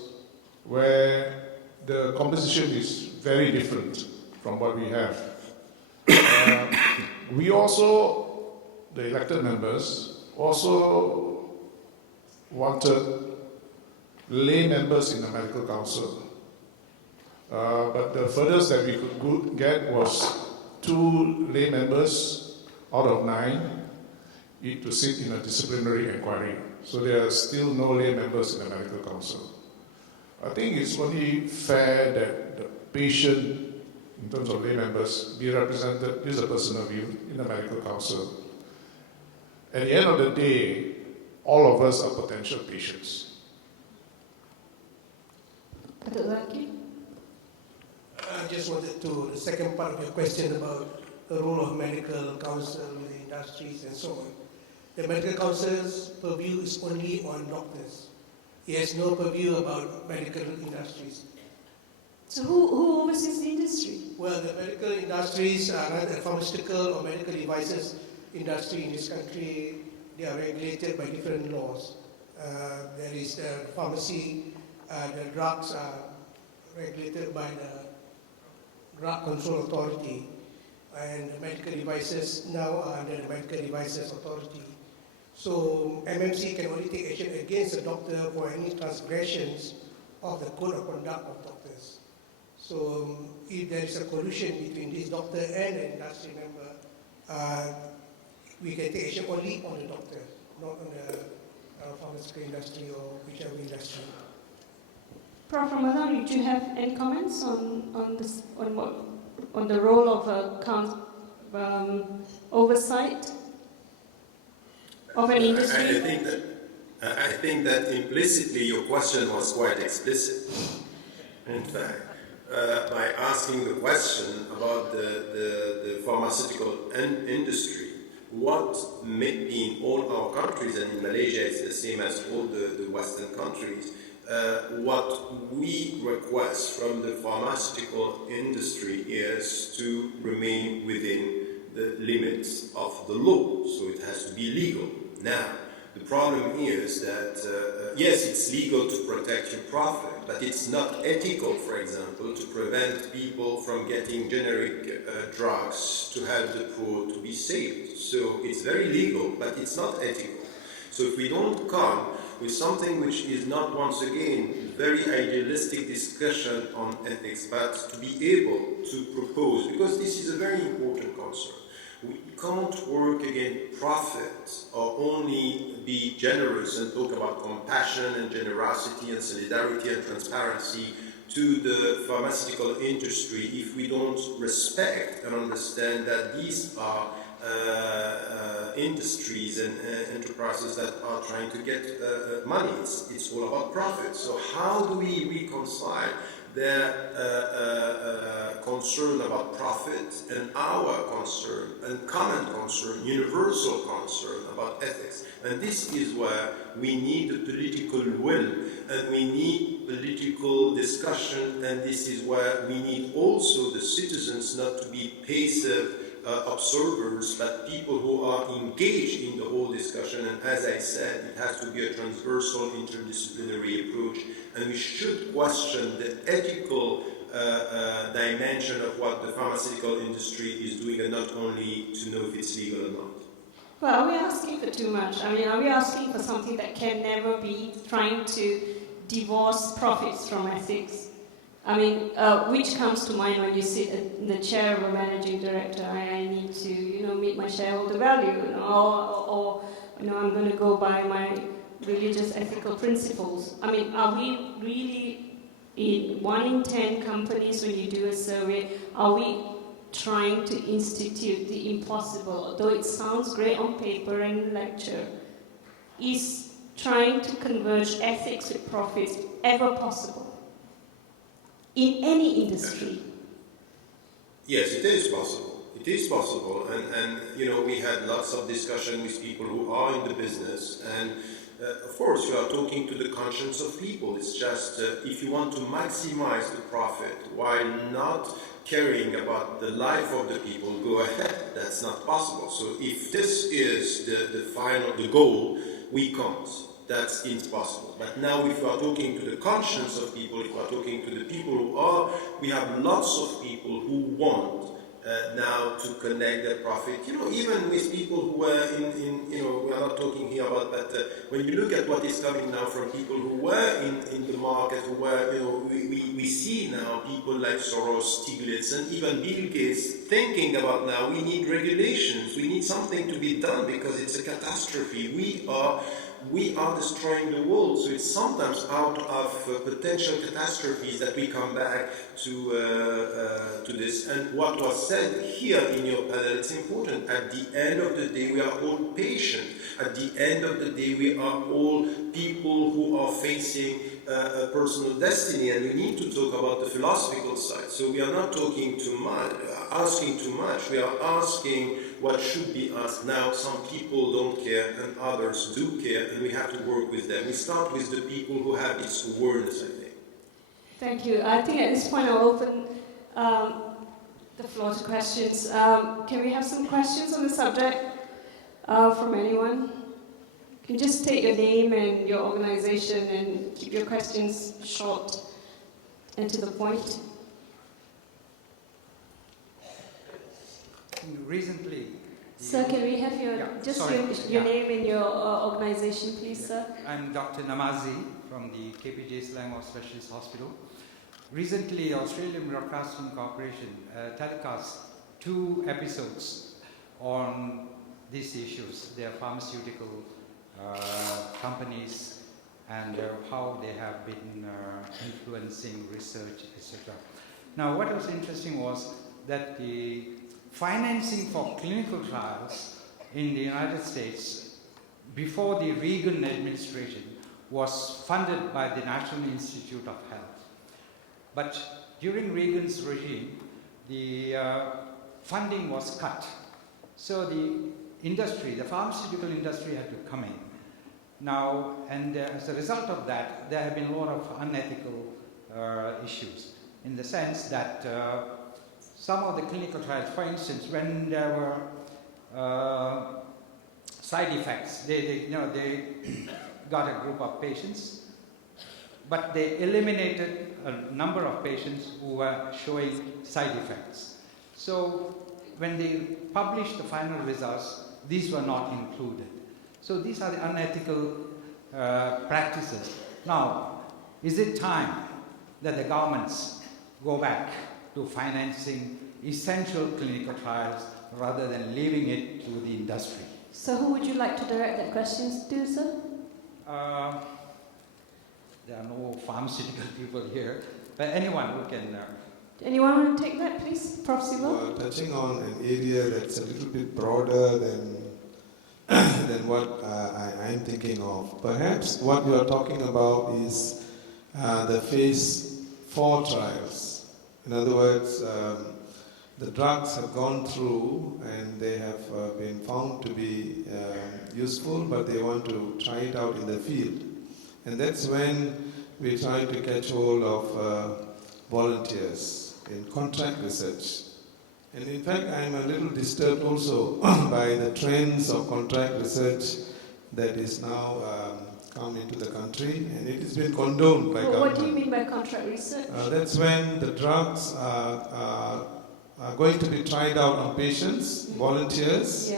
where the composition is very different from what we have, we also, the elected members, also wanted lay members in the medical council. But the furthest that we could get was 2 lay members out of 9 to sit in a disciplinary inquiry. So there are still no lay members in the medical council. I think it's only fair that the patient, in terms of lay members, be represented, this is a personal view, in the medical council. At the end of the day, all of us are potential patients. Dr. Zaki? I just wanted to, the second part of your question about the role of medical council with the industries and so on. The medical council's purview is only on doctors. It has no purview about medical industries. So who oversees the industry? Well, the medical industries are not the pharmaceutical or medical devices industry in this country. They are regulated by different laws. There is the pharmacy, the drugs are regulated by the Drug Control Authority, and the medical devices now are under the Medical Devices Authority. So MMC can only take action against a doctor for any transgressions of the code of conduct of doctors. So if there is a collusion between this doctor and an industry member, we can take action only on the doctor, not on the pharmaceutical industry or whichever industry. Prof. Ramadan, do you have any comments on this, on the role of oversight of an industry? I think that implicitly your question was quite explicit. In fact, by asking the question about the pharmaceutical industry, what maybe in all our countries, and in Malaysia it's the same as all the Western countries, what we request from the pharmaceutical industry is to remain within the limits of the law, so it has to be legal. Now, the problem is that, yes, it's legal to protect your profit, but it's not ethical, for example, to prevent people from getting generic drugs to help the poor to be saved. So it's very legal, but it's not ethical. So if we don't come with something which is not, once again, very idealistic discussion on ethics, but to be able to propose, because this is a very important concern. We can't work against profit or only be generous and talk about compassion and generosity and solidarity and transparency to the pharmaceutical industry if we don't respect and understand that these are industries and enterprises that are trying to get money. It's all about profit. So how do we reconcile their concern about profit and our concern and common concern, universal concern about ethics? And this is where we need the political will and we need political discussion, and this is where we need also the citizens not to be passive observers, but people who are engaged in the whole discussion. And as I said, it has to be a transversal, interdisciplinary approach, and we should question the ethical dimension of what the pharmaceutical industry is doing, and not only to know if it's legal or not. Well, are we asking for too much? I mean, are we asking for something that can never be, trying to divorce profits from ethics? I mean, which comes to mind when you sit in the chair of a managing director? I need to, meet my shareholder value, or I'm going to go by my religious ethical principles. I mean, are we really, in 1 in 10 companies, when you do a survey, are we trying to institute the impossible? Though it sounds great on paper and lecture, is trying to converge ethics with profits ever possible? In any industry? Yes, it is possible. It is possible, and we had lots of discussion with people who are in the business, and of course you are talking to the conscience of people. It's just if you want to maximize the profit while not caring about the life of the people, go ahead. That's not possible. So if this is the goal, we can't. That's impossible. But now if we are talking to the conscience of people, if we are talking to the people who are, we have lots of people who want now to connect their profit. Even with people who were we are not talking here about that. When you look at what is coming now from people who were in the market, who were, we see now people like Soros, Stiglitz, and even Bill Gates thinking about now we need regulations, we need something to be done because it's a catastrophe. We are destroying the world, so it's sometimes out of potential catastrophes that we come back to this. And what was said here in your panel, it's important. At the end of the day, we are all patient. At the end of the day, we are all people who are facing a personal destiny, and we need to talk about the philosophical side. So we are not talking too much, asking too much. We are asking what should be asked. Now, some people don't care and others do care, and we have to work with them. We start with the people who have this awareness, I think. Thank you. I think at this point I'll open the floor to questions. Can we have some questions on the subject from anyone? You can just state your name and your organization and keep your questions short and to the point. Recently, Sir, can we have your name and your organization, please, sir? I'm Dr. Namazi from the KPJ Selangor Specialist Hospital. Recently, Australian Broadcasting Corporation telecast 2 episodes on these issues, their pharmaceutical companies and how they have been influencing research, etc. Now, what was interesting was that the financing for clinical trials in the United States before the Reagan administration was funded by the National Institute of Health. But during Reagan's regime, the funding was cut. So the industry, the pharmaceutical industry had to come in. Now, and as a result of that, there have been a lot of unethical issues in the sense that some of the clinical trials, for instance, when there were side effects, they got a group of patients, but they eliminated a number of patients who were showing side effects. So when they published the final results, these were not included. So these are the unethical practices. Now, is it time that the governments go back to financing essential clinical trials rather than leaving it to the industry? So who would you like to direct that question to, sir? There are no pharmaceutical people here, but anyone who can... Anyone want to take that, please? Prof. Siva? You are touching on an area that's a little bit broader than what I'm thinking of. Perhaps what you are talking about is the phase 4 trials. In other words, the drugs have gone through and they have been found to be useful, but they want to try it out in the field. And that's when we try to catch hold of volunteers in contract research. And in fact, I'm a little disturbed also by the trends of contract research that is now come into the country, and it has been condoned by government. What do you mean by contract research? That's when the drugs are going to be tried out on patients, volunteers,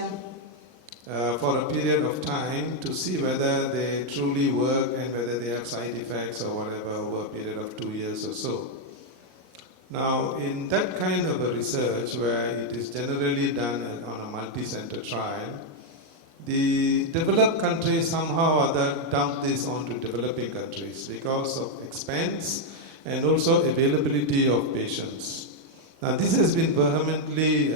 for a period of time to see whether they truly work and whether they have side effects or whatever over a period of 2 years or so. Now, in that kind of a research where it is generally done on a multi-center trial, the developed countries somehow or other dump this onto developing countries because of expense and also availability of patients. Now, this has been vehemently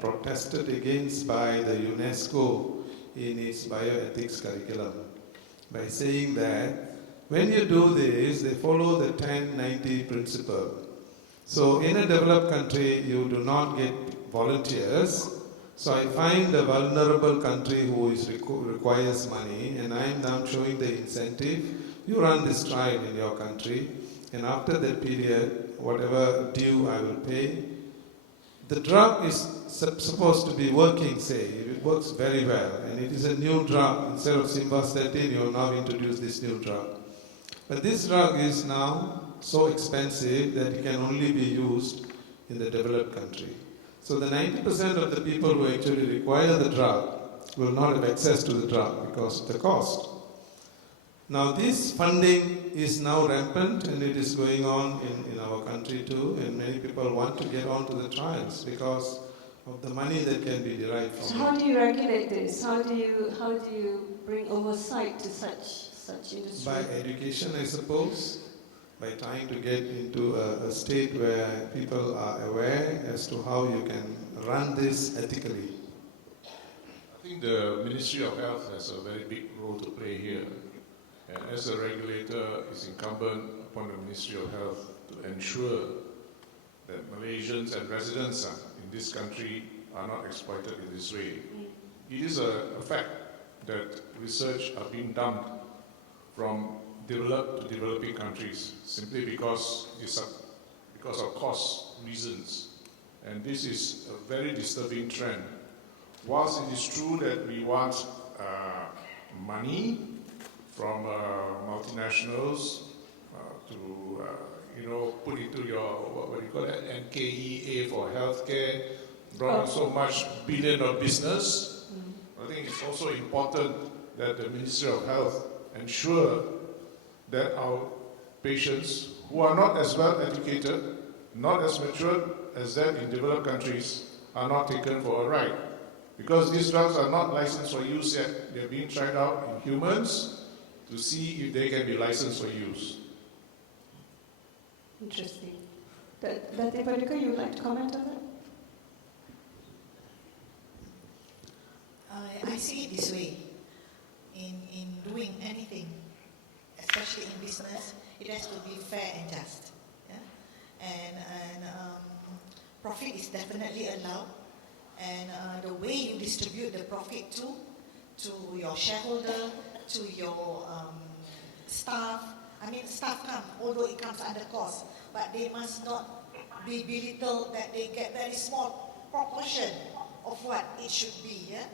protested against by the UNESCO in its bioethics curriculum by saying that when you do this, they follow the 10-90 principle. So in a developed country, you do not get volunteers. So I find a vulnerable country who requires money, and I am now showing the incentive. You run this trial in your country, and after that period, whatever due I will pay. The drug is supposed to be working, say, it works very well, and it is a new drug. Instead of simvastatin, you have now introduced this new drug. But this drug is now so expensive that it can only be used in the developed country. So the 90% of the people who actually require the drug will not have access to the drug because of the cost. Now this funding is now rampant and it is going on in our country too, and many people want to get onto the trials because of the money that can be derived from it. So how do you regulate this? How do you bring oversight to such industry? By education, I suppose. By trying to get into a state where people are aware as to how you can run this ethically. I think the Ministry of Health has a very big role to play here. And as a regulator, it's incumbent upon the Ministry of Health to ensure that Malaysians and residents in this country are not exploited in this way. It is a fact that research are being dumped from developed to developing countries simply because of cost reasons. And this is a very disturbing trend. Whilst it is true that we want money from multinationals to put into your, what do you call it, NKEA for healthcare, brought in so much billion of business, I think it's also important that the Ministry of Health ensure that our patients who are not as well educated, not as mature as that in developed countries, are not taken for a ride. Because these drugs are not licensed for use yet. They are being tried out in humans to see if they can be licensed for use. Interesting. Dr. Taariq, you would like to comment on that? I see it this way. In doing anything, especially in business, it has to be fair and just. Yeah? And profit is definitely allowed. And the way you distribute the profit to your shareholder, to your staff. I mean, staff come, although it comes under cost, but they must not be belittled that they get very small proportion of what it should be. Yeah?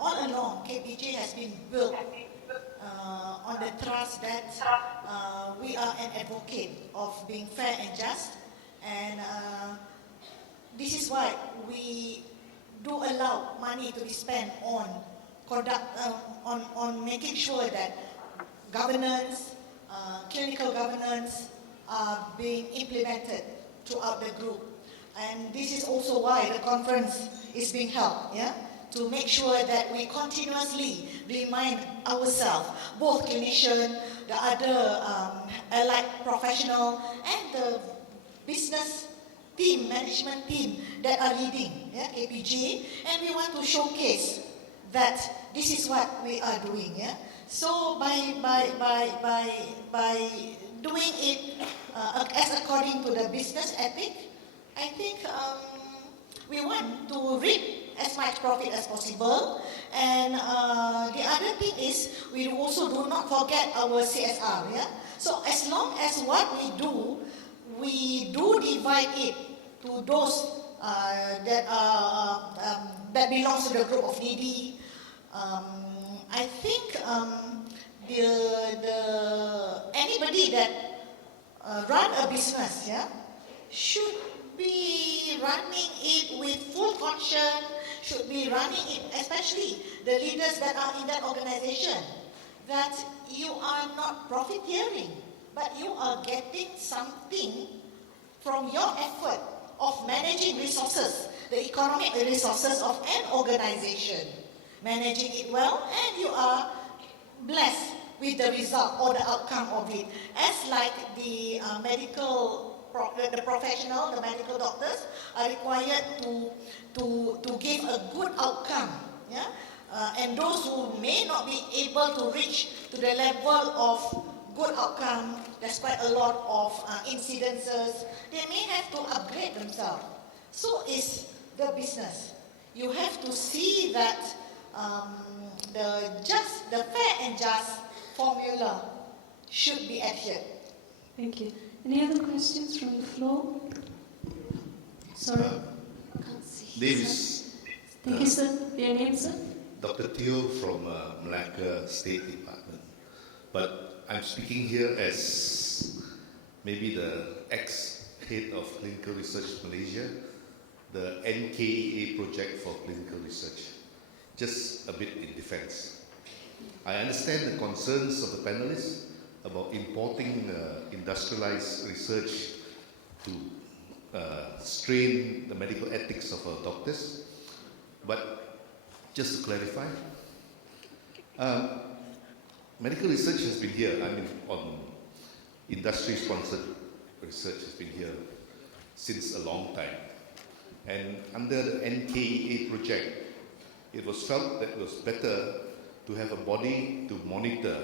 All along, KPJ has been built on the trust that we are an advocate of being fair and just, and this is why we do allow money to be spent on on making sure that governance, clinical governance are being implemented throughout the group. And this is also why the conference is being held, yeah? To make sure that we continuously remind ourselves, both clinician, the other allied professional, and the business team, management team that are leading, yeah, KPJ, and we want to showcase that this is what we are doing, yeah. So by doing it as according to the business ethic, I think we want to reap as much profit as possible. And the other thing is we also do not forget our CSR. Yeah. So as long as what we do divide it to those that belongs to the group of needy. I think anybody that run a business, yeah, should be running it with full conscience, should be running it, especially the leaders that are in that organization, that you are not profiteering, but you are getting something from your effort of managing resources, the economic resources of an organization, managing it well, and you are blessed with the result or the outcome of it. As like the the professional, the medical doctors are required to give a good outcome, yeah? And those who may not be able to reach to the level of good outcome, there's quite a lot of incidences, they may have to upgrade themselves. So is the business. You have to see that the fair and just formula should be adhered. Thank you. Any other questions from the floor? Sorry. This Thank you, sir. Your name, sir? Dr. Teo from Malacca State Department. But I'm speaking here as maybe the ex-head of clinical research Malaysia, the NKEA project for clinical research. Just a bit in defense. I understand the concerns of the panelists about importing industrialized research to strain the medical ethics of our doctors. But just to clarify, medical research has been here, on industry-sponsored research has been here since a long time. And under the NKEA project, it was felt that it was better to have a body to monitor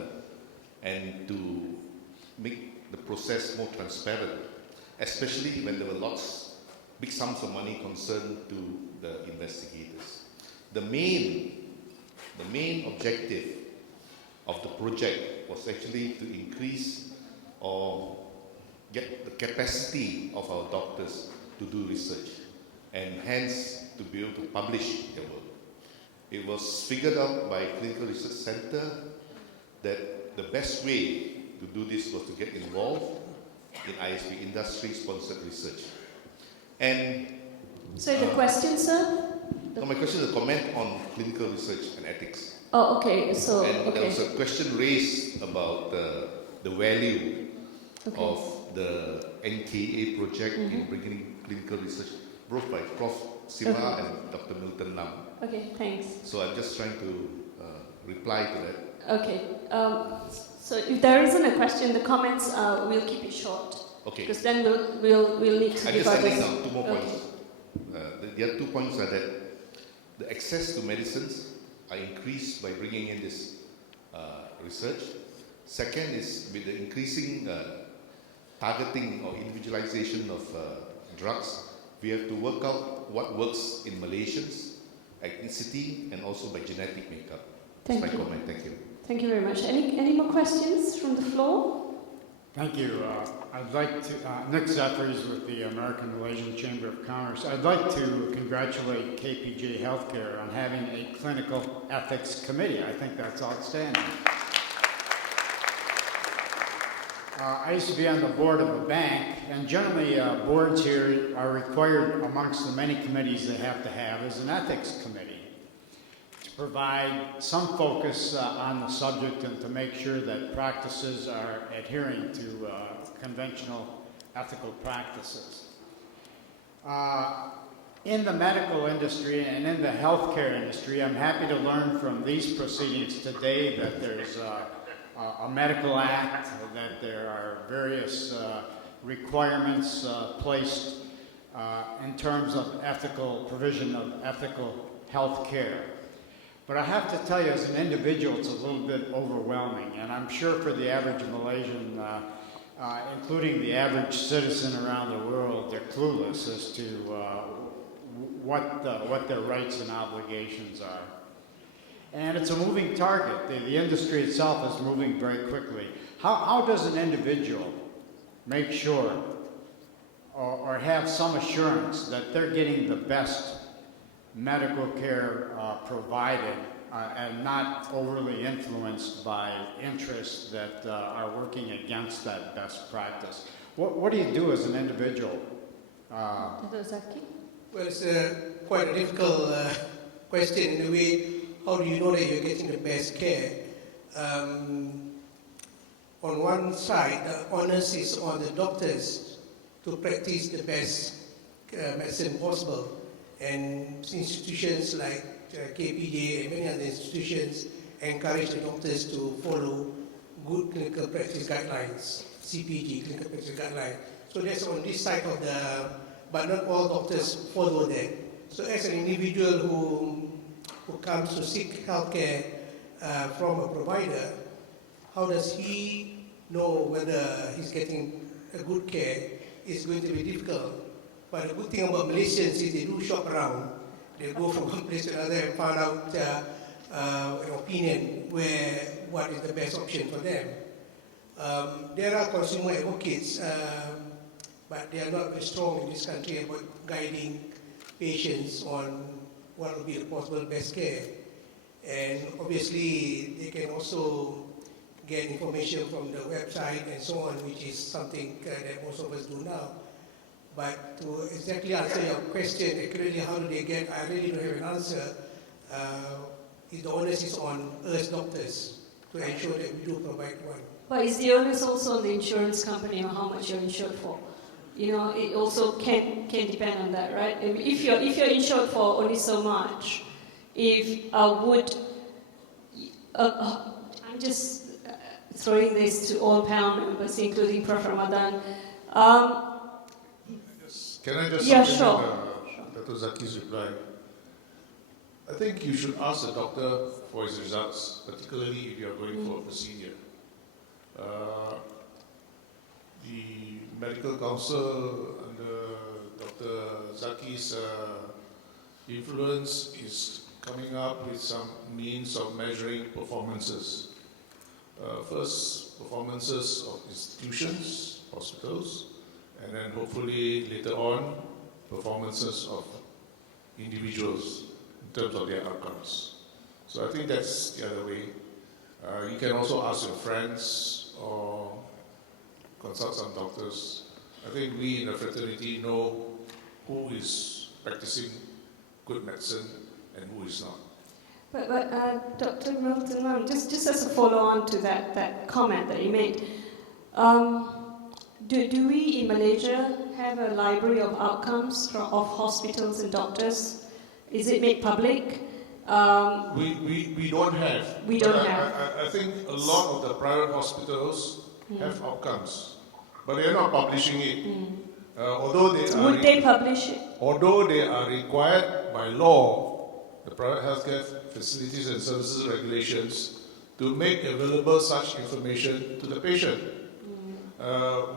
and to make the process more transparent, especially when there were big sums of money concerned to the investigators. The main objective of the project was actually to increase or get the capacity of our doctors to do research and hence to be able to publish their work. It was figured out by Clinical Research Center that the best way to do this was to get involved in ISP, industry-sponsored research. And So the question, sir? no, my question is a comment on clinical research and ethics. Oh, okay. So, and okay. there was a question raised about the value of the NKA project in bringing clinical research, both by Prof. Siva and Dr. Milton Lam. Okay, thanks. So I'm just trying to reply to that. Okay. So if there isn't a question, the comments we'll keep it short. Okay. Because then we'll need to I give just others. adding now 2 more points. The other 2 points are that the access to medicines are increased by bringing in this research. Second is with the increasing targeting or individualization of drugs, we have to work out what works in Malaysians, ethnicity, and also by genetic makeup. That's my comment. Thank you. Thank you very much. Any more questions from the floor? Thank you. I'd like to, Nick Zephyrs with the American Malaysian Chamber of Commerce. I'd like to congratulate KPJ Healthcare on having a clinical ethics committee. I think that's outstanding. I used to be on the board of a bank, and generally boards here are required, amongst the many committees they have to have, is an ethics committee to provide some focus on the subject and to make sure that practices are adhering to conventional ethical practices. In the medical industry and in the healthcare industry, I'm happy to learn from these proceedings today that there's a medical act, that there are various requirements placed in terms of ethical provision of ethical health care. But I have to tell you, as an individual, it's a little bit overwhelming, and I'm sure for the average Malaysian, including the average citizen around the world, they're clueless as to what their rights and obligations are. And it's a moving target. The industry itself is moving very quickly. How does an individual make sure or have some assurance that they're getting the best medical care provided and not overly influenced by interests that are working against that best practice? What do you do as an individual? Dr. Zaki? Well, it's quite a difficult question in a way. How do you know that you're getting the best care? On one side, the onus is on the doctors to practice the best medicine possible. And institutions like KPJ and many other institutions encourage the doctors to follow good clinical practice guidelines, CPG, clinical practice guidelines. So that's on this side of but not all doctors follow that. So as an individual who comes to seek healthcare from a provider, how does he know whether he's getting a good care? It's going to be difficult. But the good thing about Malaysians is they do shop around. They go from one place to another and find out an opinion what is the best option for them. There are consumer advocates, but they are not very strong in this country about guiding patients on what will be the possible best care. And obviously, they can also get information from the website and so on, which is something that most of us do now. But to exactly answer your question accurately, how do they get, I really don't have an answer. The onus is on us doctors to ensure that we do provide one. But is the onus also on the insurance company or how much you're insured for? You know, it also can depend on that, right? If you're insured for only so much, I'm just throwing this to all panel members, including Prof. Ramadan. Can I just yeah, supplement Dr. Zaki's reply? I think you should ask the doctor for his results, particularly if you are going for a procedure. The medical council under Dr. Zaki's influence is coming up with some means of measuring performances. First, performances of institutions, hospitals, and then hopefully later on, performances of individuals in terms of their outcomes. So I think that's the other way. You can also ask your friends or consult some doctors. I think we in the fraternity know who is practicing good medicine and who is not. But Dr. Milton, just as a follow-on to that comment that you made, Do we in Malaysia have a library of outcomes of hospitals and doctors? Is it made public? We don't have. We But don't have. I think a lot of the private hospitals have outcomes, but they are not publishing it. Although they are Would they publish it? Although they are required by law, the private healthcare facilities and services regulations, to make available such information to the patient.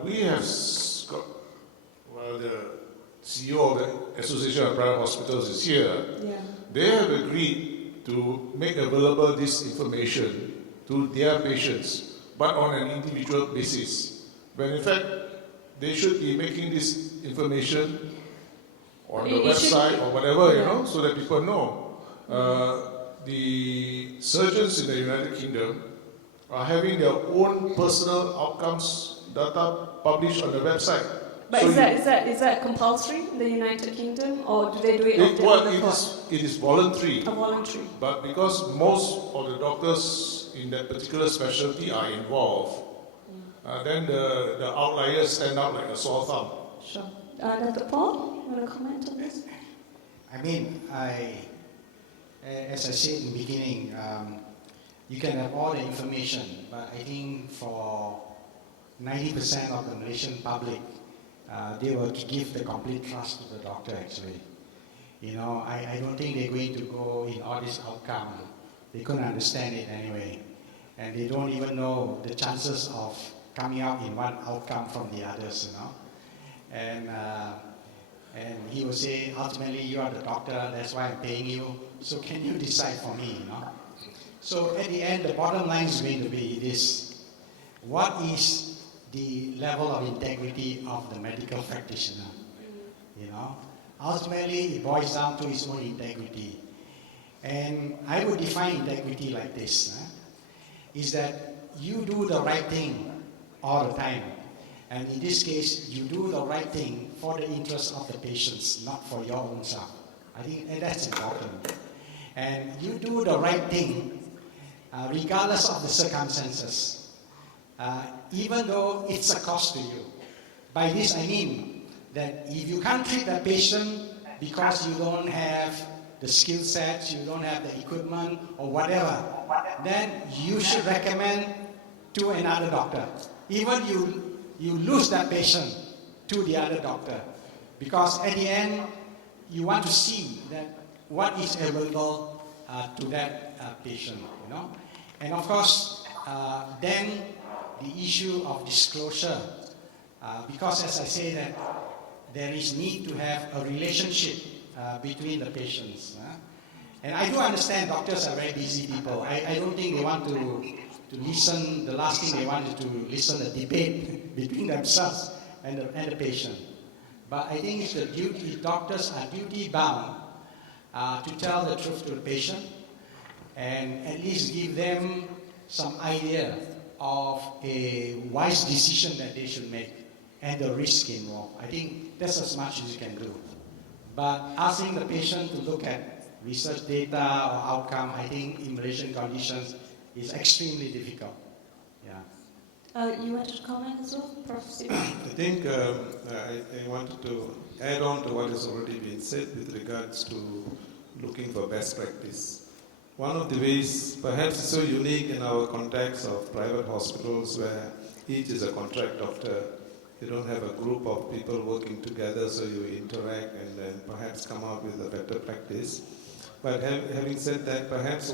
We have got, well, the CEO of the Association of Private Hospitals is here. Yeah. They have agreed to make available this information to their patients, but on an individual basis. When in fact, they should be making this information on the website or whatever, you know, so that people know. The surgeons in the United Kingdom are having their own personal outcomes data published on the website. But So is that compulsory in the United Kingdom, or do they do it of their own accord? it is voluntary. Voluntary. But because most of the doctors in that particular specialty are involved, then the outliers stand out like a sore thumb. Sure. Dr. Paul, you want to comment on this? I mean, as I said in the beginning, you can have all the information, but I think for 90% of the Malaysian public, they will give the complete trust to the doctor actually. You know, I don't think they're going to go in all this outcome. They couldn't understand it anyway. And they don't even know the chances of coming out in one outcome from the others, you know. And he will say, ultimately, you are the doctor, that's why I'm paying you, so can you decide for me, you know? So at the end, the bottom line is going to be this: what is the level of integrity of the medical practitioner? You know, ultimately it boils down to his own integrity. And I would define integrity like this: is that you do the right thing all the time. And in this case, you do the right thing for the interest of the patients, not for your own self. I think that's important. And you do the right thing regardless of the circumstances, even though it's a cost to you. By this I mean that if you can't treat that patient because you don't have the skill sets, you don't have the equipment or whatever, then you should recommend to another doctor. Even you lose that patient to the other doctor, because at the end you want to see that what is available to that patient, you know. And of course, then the issue of disclosure, because as I say that there is need to have a relationship between the patients. And I do understand doctors are very busy people. I don't think they want to listen. The last thing they want is to listen to the debate between themselves and the patient. But I think it's the duty, doctors are duty bound to tell the truth to the patient and at least give them some idea of a wise decision that they should make and the risk involved. I think that's as much as you can do. But asking the patient to look at research data or outcome, I think in Malaysian conditions is extremely difficult. Yeah. You wanted to comment as well, Prof. Stephen? I think I wanted to add on to what has already been said with regards to looking for best practice. One of the ways, perhaps so unique in our context of private hospitals where each is a contract doctor, you don't have a group of people working together, so you interact and then perhaps come up with a better practice. But having said that, perhaps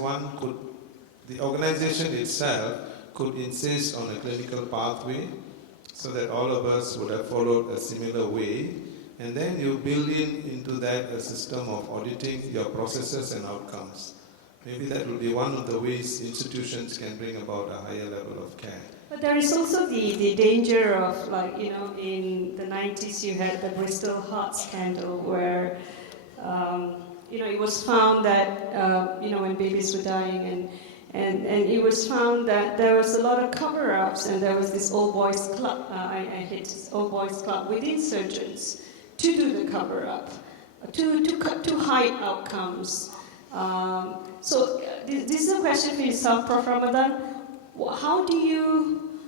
the organization itself could insist on a clinical pathway so that all of us would have followed a similar way. And then you build into that a system of auditing your processes and outcomes. Maybe that will be one of the ways institutions can bring about a higher level of care. But there is also the danger of, like, you know, in the 90s you had the Bristol heart scandal where, you know, it was found that, you know, when babies were dying and it was found that there was a lot of cover-ups and there was this old boys club, I hate this old boys club within surgeons to do the cover-up, to hide outcomes. So this is a question for yourself, Prof. Ramadan. How do you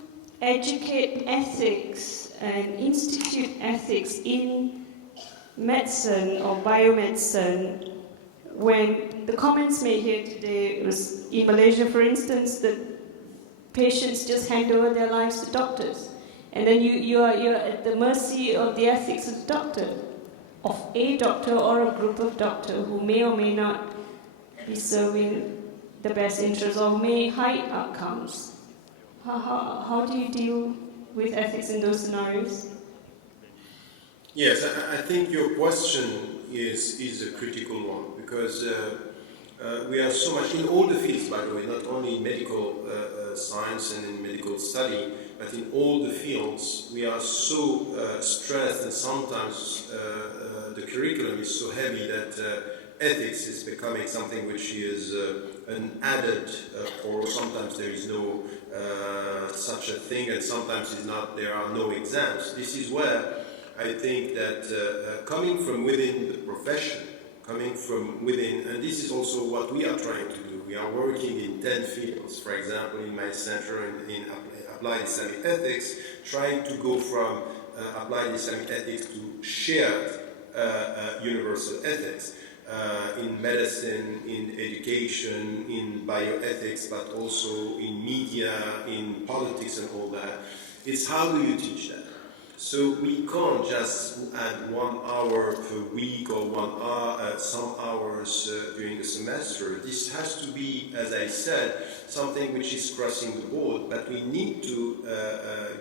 educate ethics and institute ethics in medicine or biomedicine when the comments made here today was in Malaysia, for instance, that patients just hand over their lives to doctors. And then you're at the mercy of the ethics of the doctor, of a doctor or a group of doctors who may or may not be serving the best interests or may hide outcomes. How do you deal with ethics in those scenarios? Yes, I think your question is a critical one, because we are so much in all the fields, by the way, not only in medical science and in medical study, but in all the fields, we are so stressed, and sometimes the curriculum is so heavy that ethics is becoming something which is an added, or sometimes there is no such a thing, and sometimes it's not, there are no exams. This is where I think that coming from within the profession, coming from within, and this is also what we are trying to do. We are working in 10 fields, for example, in my center in Applied Islamic Ethics, trying to go from Applied Islamic Ethics to shared universal ethics. In medicine, in education, in bioethics, but also in media, in politics and all that. It's how do you teach that? So we can't just add 1 hour per week or 1 hour, some hours during the semester. This has to be, as I said, something which is crossing the board, but we need to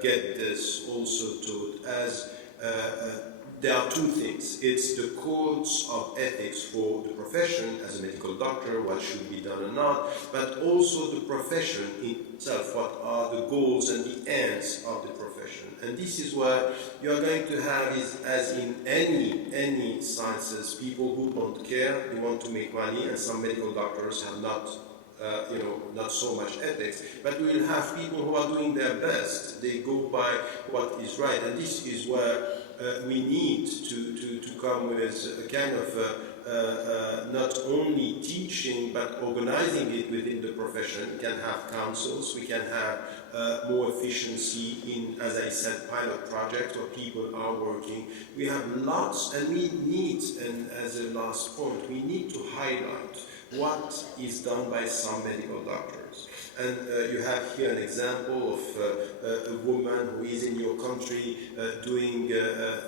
get this also taught as there are 2 things. It's the codes of ethics for the profession as a medical doctor, what should be done or not, but also the profession itself, what are the goals and the ends of the profession. And this is where you are going to have, as in any sciences, people who don't care, they want to make money, and some medical doctors have not so much ethics, but we will have people who are doing their best. They go by what is right, and this is where we need to come with a kind of not only teaching, but organizing it within the profession. We can have councils, we can have more efficiency in, as I said, pilot projects where people are working. We have lots, and we need, and as a last point, we need to highlight what is done by some medical doctors. And you have here an example of a woman who is in your country doing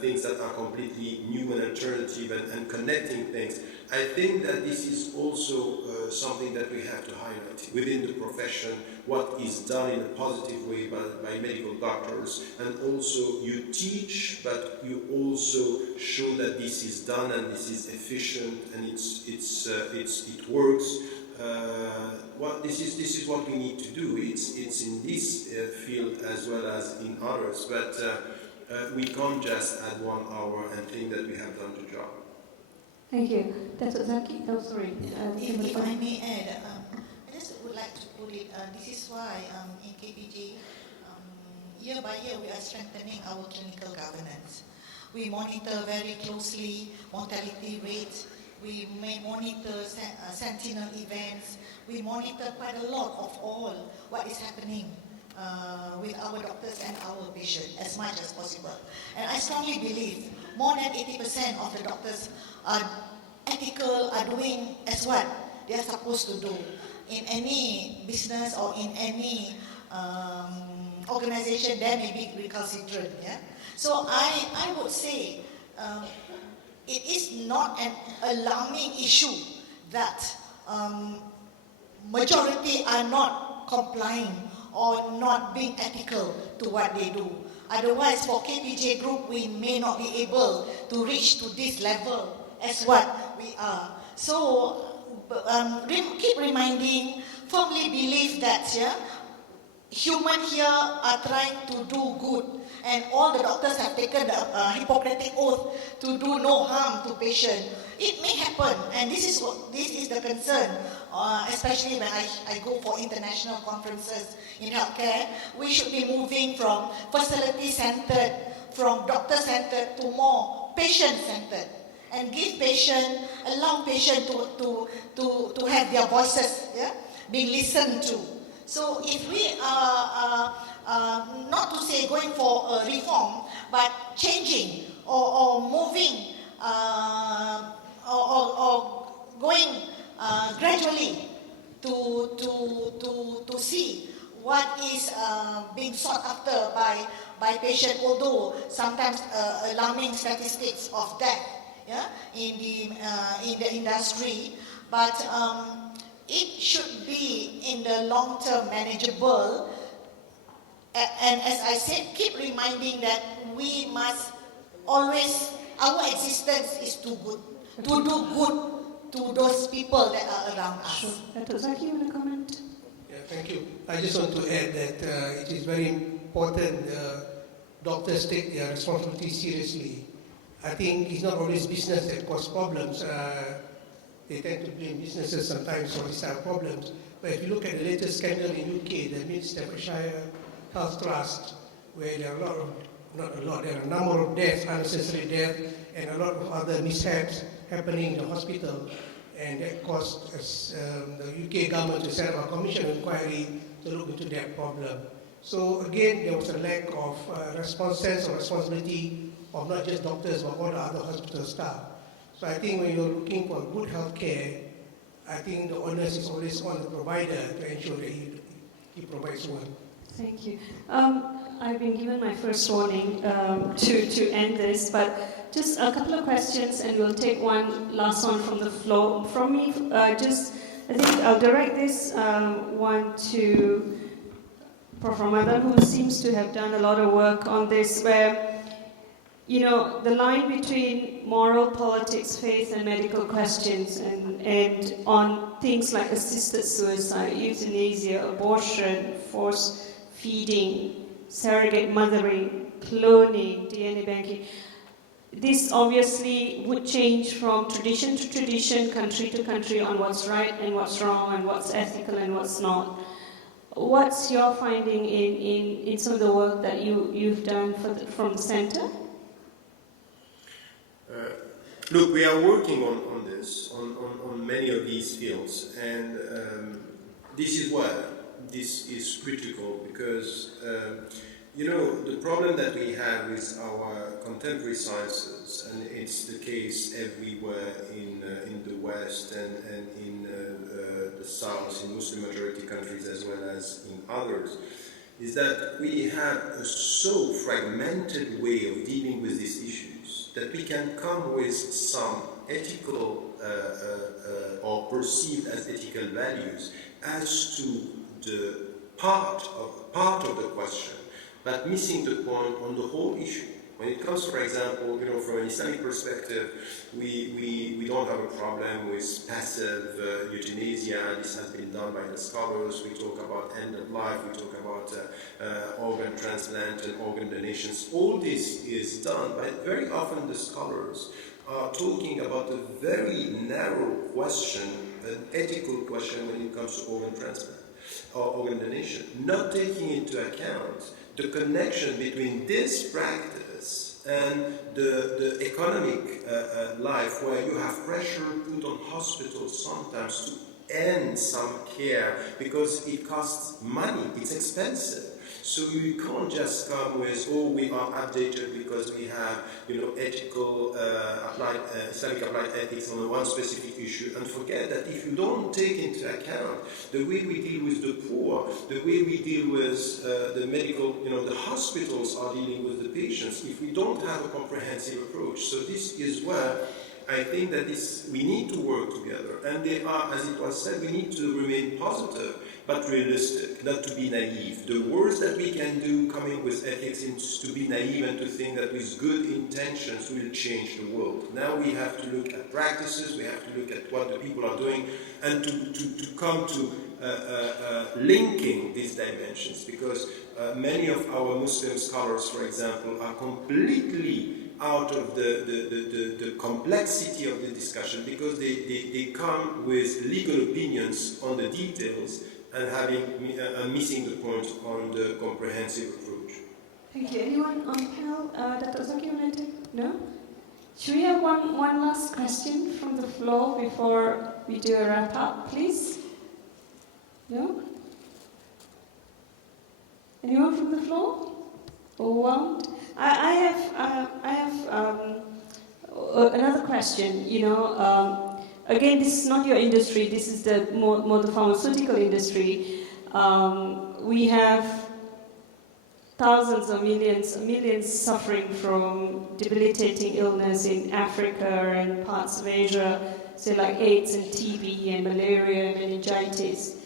things that are completely new and alternative and connecting things. I think that this is also something that we have to highlight within the profession, what is done in a positive way by medical doctors, and also you teach, but you also show that this is done and this is efficient and it works. This is what we need to do. It's in this field as well as in others, but we can't just add 1 hour and think that we have done the job. Thank you. That's Zaki. Oh, sorry. If I may add, I just would like to put it, this is why in KPJ, year by year we are strengthening our clinical governance. We monitor very closely mortality rates. We may monitor sentinel events. We monitor quite a lot of all what is happening with our doctors and our patients as much as possible. And I strongly believe more than 80% of the doctors are ethical, are doing as what they are supposed to do in any business or in any organization. There may be recalcitrant. Yeah? So I would say it is not an alarming issue that majority are not complying or not being ethical to what they do. Otherwise, for KPJ Group, we may not be able to reach to this level as what we are. So, keep reminding, firmly believe that humans here are trying to do good, and all the doctors have taken the Hippocratic oath to do no harm to patient. It may happen, and this is the concern, especially when I go for international conferences in healthcare. We should be moving from facility-centered, from doctor-centered to more patient-centered, and allow patient to have their voices being listened to. So if we are not to going for a reform, but changing or moving or going gradually to see what is being sought after by patient, although sometimes alarming statistics of death, yeah, in the industry, but it should be in the long term manageable. And as I said, keep reminding that we must always, our existence is to do good to those people that are around us. Sure. Dr. Zaki, you want to comment? Yeah, thank you. I just want to add that it is very important doctors take their responsibility seriously. I think it's not always business that cause problems. They tend to blame businesses sometimes for these type of problems. But if you look at the latest scandal in UK, the Mid Staffordshire Health Trust, where there are there are a number of deaths, unnecessary deaths, and a lot of other mishaps happening in the hospital, and that caused the UK government to set up a commission inquiry to look into that problem. So again, there was a lack of sense of responsibility of not just doctors but all the other hospital staff. So I think when you're looking for good health care, I think the onus is always on the provider to ensure that he provides one. Thank you. I've been given my first warning to end this, but just a couple of questions, and we'll take one last one from the floor. From me, I think I'll direct this one to Prof. Ramadan, who seems to have done a lot of work on this, where, you know, the line between moral, politics, faith, and medical questions, and on things like assisted suicide, euthanasia, abortion, forced feeding, surrogate mothering, cloning, DNA banking. This obviously would change from tradition to tradition, country to country, on what's right and what's wrong, and what's ethical and what's not. What's your finding in some of the work that you've done from the center? Look, we are working on this, on many of these fields, and this is why this is critical, because you know, the problem that we have with our contemporary sciences, and it's the case everywhere in the West and in the South, in Muslim majority countries as well as in others, is that we have a so fragmented way of dealing with these issues that we can come with some ethical or perceived as ethical values as to the part of the question, but missing the point on the whole issue. When it comes, for example, you know, from an Islamic perspective, we don't have a problem with passive euthanasia. This has been done by the scholars. We talk about end of life. We talk about organ transplant and organ donations. All this is done, but very often the scholars are talking about a very narrow question, an ethical question when it comes to organ transplant or organ donation, not taking into account the connection between this practice and the economic life, where you have pressure put on hospitals sometimes to end some care because it costs money, it's expensive. So you can't just come with, oh, we are updated because we have, you know, ethical, Islamic applied ethics on one specific issue, and forget that if you don't take into account the way we deal with the poor, the way we deal with the medical, you know, the hospitals are dealing with the patients, if we don't have a comprehensive approach. So this is where I think that we need to work together, and they are, as it was said, we need to remain positive but realistic, not to be naive. The worst that we can do coming with ethics is to be naive and to think that with good intentions we'll change the world. Now we have to look at practices, we have to look at what the people are doing, and to come to linking these dimensions, because many of our Muslim scholars, for example, are completely out of the complexity of the discussion, because they come with legal opinions on the details and missing the point on the comprehensive approach. Thank you. Anyone on the panel? Dr. Zaki, want to take? No? Should we have one last question from the floor before we do a wrap up, please? No? Anyone from the floor? overwhelmed? I have another question. Again, this is not your industry. This is the more the pharmaceutical industry. We have thousands or millions suffering from debilitating illness in Africa and parts of Asia, say like AIDS and TB and malaria and meningitis.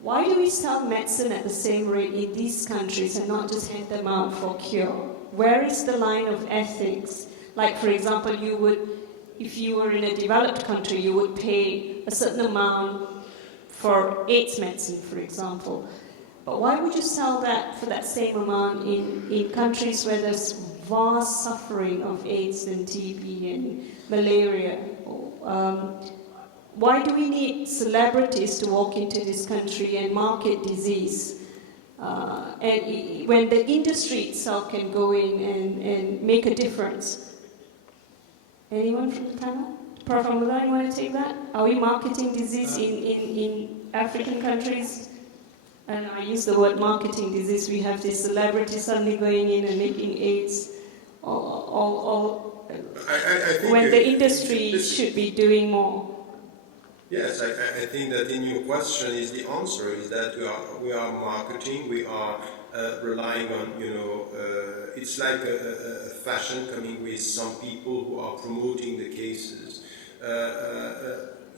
Why do we sell medicine at the same rate in these countries and not just hand them out for cure? Where is the line of ethics? Like, for example, if you were in a developed country, you would pay a certain amount for AIDS medicine, for example. But why would you sell that for that same amount in countries where there's vast suffering of AIDS and TB and malaria? Why do we need celebrities to walk into this country and market disease? And when the industry itself can go in and make a difference? Anyone from the panel? Prof. Ramadan, you want to take that? Are we marketing disease in African countries? And I use the word marketing disease. We have these celebrities suddenly going in and making AIDS. I think when the industry should be doing more. Yes, I think that in your question is the answer is that we are marketing, we are relying on, it's like a fashion coming with some people who are promoting the cases.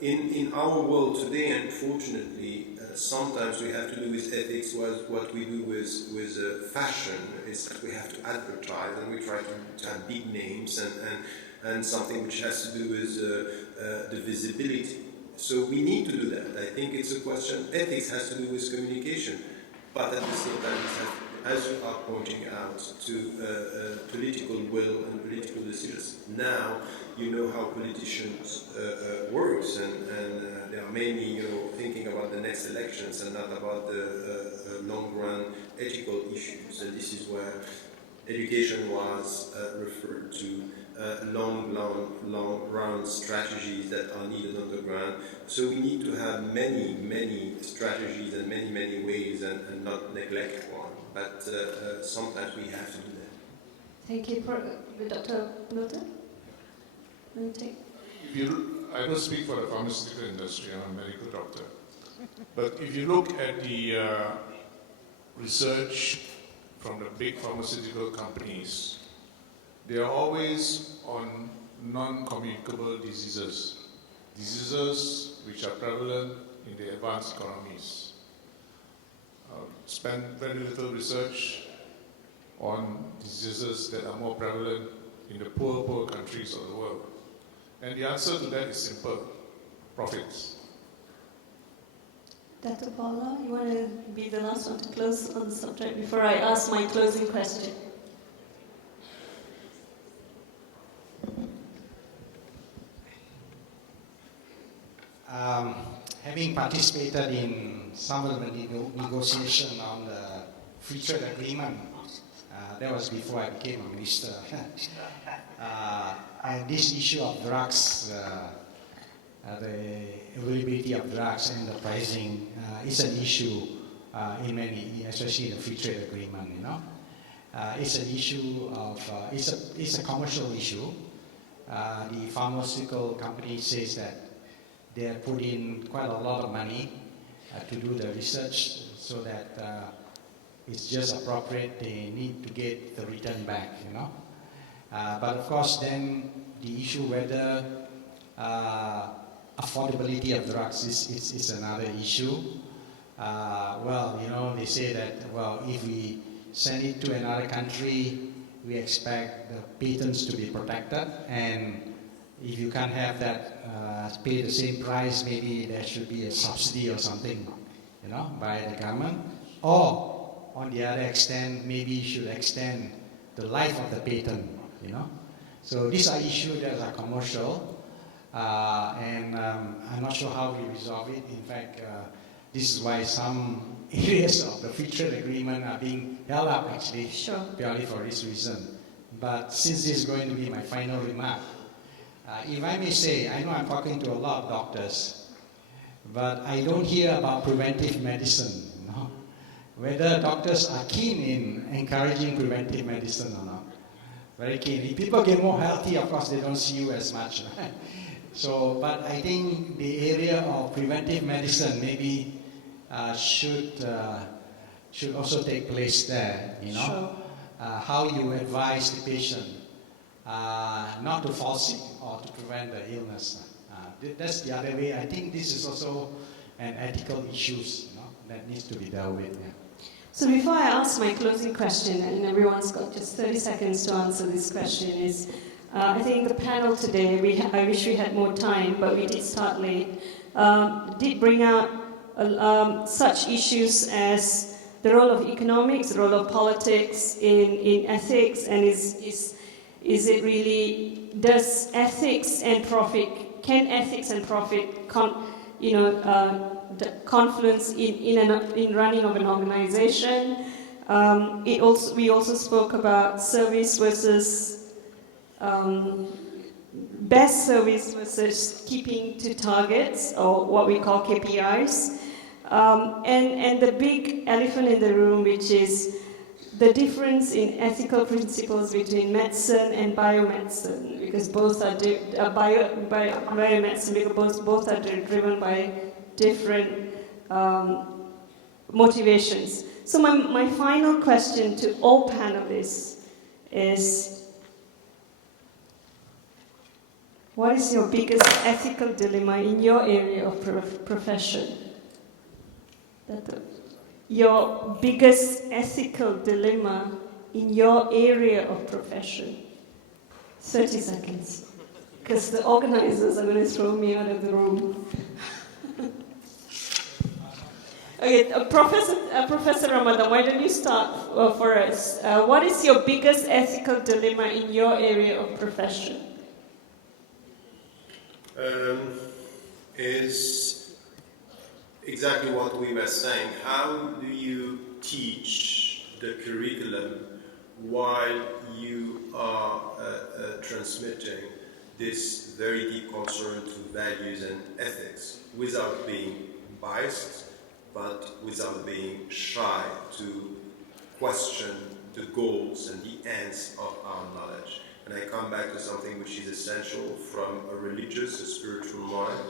In our world today, unfortunately, sometimes we have to do with ethics what we do with fashion, is that we have to advertise and we try to have big names and something which has to do with the visibility. So we need to do that. I think it's a question, ethics has to do with communication, but at the same time, as you are pointing out, to political will and political decisions. Now, you know how politicians works, and they are mainly, thinking about the next elections and not about the long-run ethical issues. And this is where education was referred to. Long-run strategies that are needed on the ground. So we need to have many strategies and many ways and not neglect one. But sometimes we have to do that. Thank you, Dr. Milton. I don't speak for the pharmaceutical industry, I'm a medical doctor. But if you look at the research from the big pharmaceutical companies, they are always on non-communicable diseases which are prevalent in the advanced economies. Spend very little research on diseases that are more prevalent in the poor countries of the world. And the answer to that is simple: profits. Dr. Paula, you want to be the last one to close on the subject before I ask my closing question? Having participated in some of the negotiation on the free trade agreement, that was before I became a minister. And this issue of drugs, the availability of drugs and the pricing is an issue in many, especially in the free trade agreement. It's an issue of it's a commercial issue. The pharmaceutical company says that they have put in quite a lot of money to do the research, so that it's just appropriate. They need to get the return back, But of course, then the issue whether affordability of drugs is another issue. They say that, if we send it to another country, we expect the patents to be protected, and if you can't have that pay the same price, maybe there should be a subsidy or something, by the government. Or, on the other extent, maybe you should extend the life of the patent, So these are issues that are commercial, and I'm not sure how we resolve it. In fact, this is why some areas of the free trade agreement are being held up, actually, purely for this reason. But since this is going to be my final remark, if I may say, I know I'm talking to a lot of doctors, but I don't hear about preventive medicine. whether doctors are keen in encouraging preventive medicine or not. Very keen. If people get more healthy, of course, they don't see you as much. Right? So, but I think the area of preventive medicine maybe should also take place there. You know, Sure. how you advise the patient not to fall sick or to prevent the illness. That's the other way. I think this is also an ethical issue, you know, that needs to be dealt with. Yeah. So before I ask my closing question, and everyone's got just 30 seconds to answer this question, is I think the panel today, I wish we had more time, but we did start late, did bring out such issues as the role of economics, the role of politics in ethics, and is it really, does ethics and profit, can ethics and profit confluence in running of an organization? We also spoke about service versus best service versus keeping to targets, or what we call KPIs. And the big elephant in the room, which is the difference in ethical principles between medicine and biomedicine, because both are biomedicine, because both are driven by different motivations. So my final question to all panelists is, what is your biggest ethical dilemma in your area of profession? Your biggest ethical dilemma in your area of profession? 30 seconds. Because the organizers are going to throw me out of the room. Okay, Professor Ramadan, why don't you start for us? What is your biggest ethical dilemma in your area of profession? Is exactly what we were saying. How do you teach the curriculum while you are transmitting this very deep concern to values and ethics without being biased, but without being shy to question the goals and the ends of our knowledge? And I come back to something which is essential from a religious, a spiritual mind.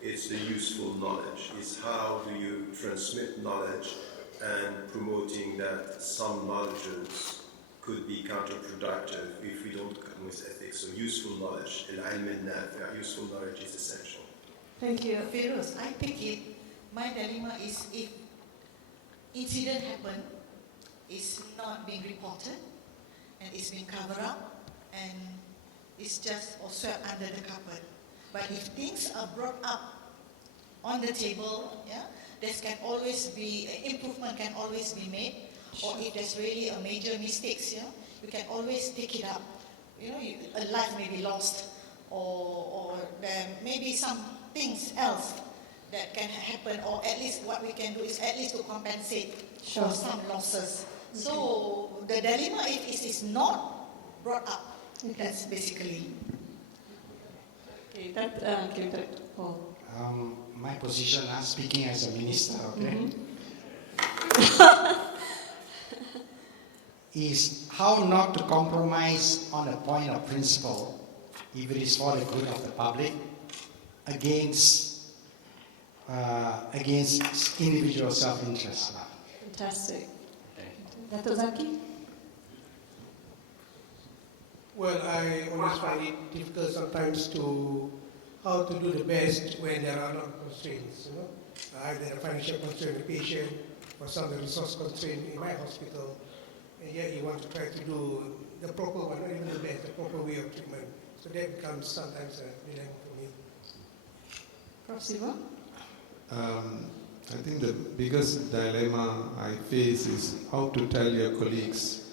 It's the useful knowledge. It's how do you transmit knowledge, and promoting that some knowledges could be counterproductive if we don't come with ethics. So useful knowledge, useful knowledge is essential. Thank you. Feroz, I think my dilemma is if incident happen, it's not being reported, and it's being covered up, and it's just or swept under the carpet. But if things are brought up on the table, yeah, there can always be improvement, can always be made. Or if there's really a major mistakes, you can always take it up. A life may be lost, or there may be some things else that can happen, or at least what we can do is at least to compensate for some losses. Okay. So the dilemma if it is not brought up, that's basically. Okay, Paul. My position, speaking as a minister, okay, is how not to compromise on a point of principle, if it is for the good of the public, against individual self-interest. Fantastic. Okay. Dr. Zaki? Well, I always find it difficult sometimes how to do the best when there are no constraints, either a financial constraint of the patient or some resource constraint in my hospital, and yet you want to try to do the proper one, not even the best, the proper way of treatment. So that becomes sometimes a dilemma for me. Prof. Siva? I think the biggest dilemma I face is how to tell your colleagues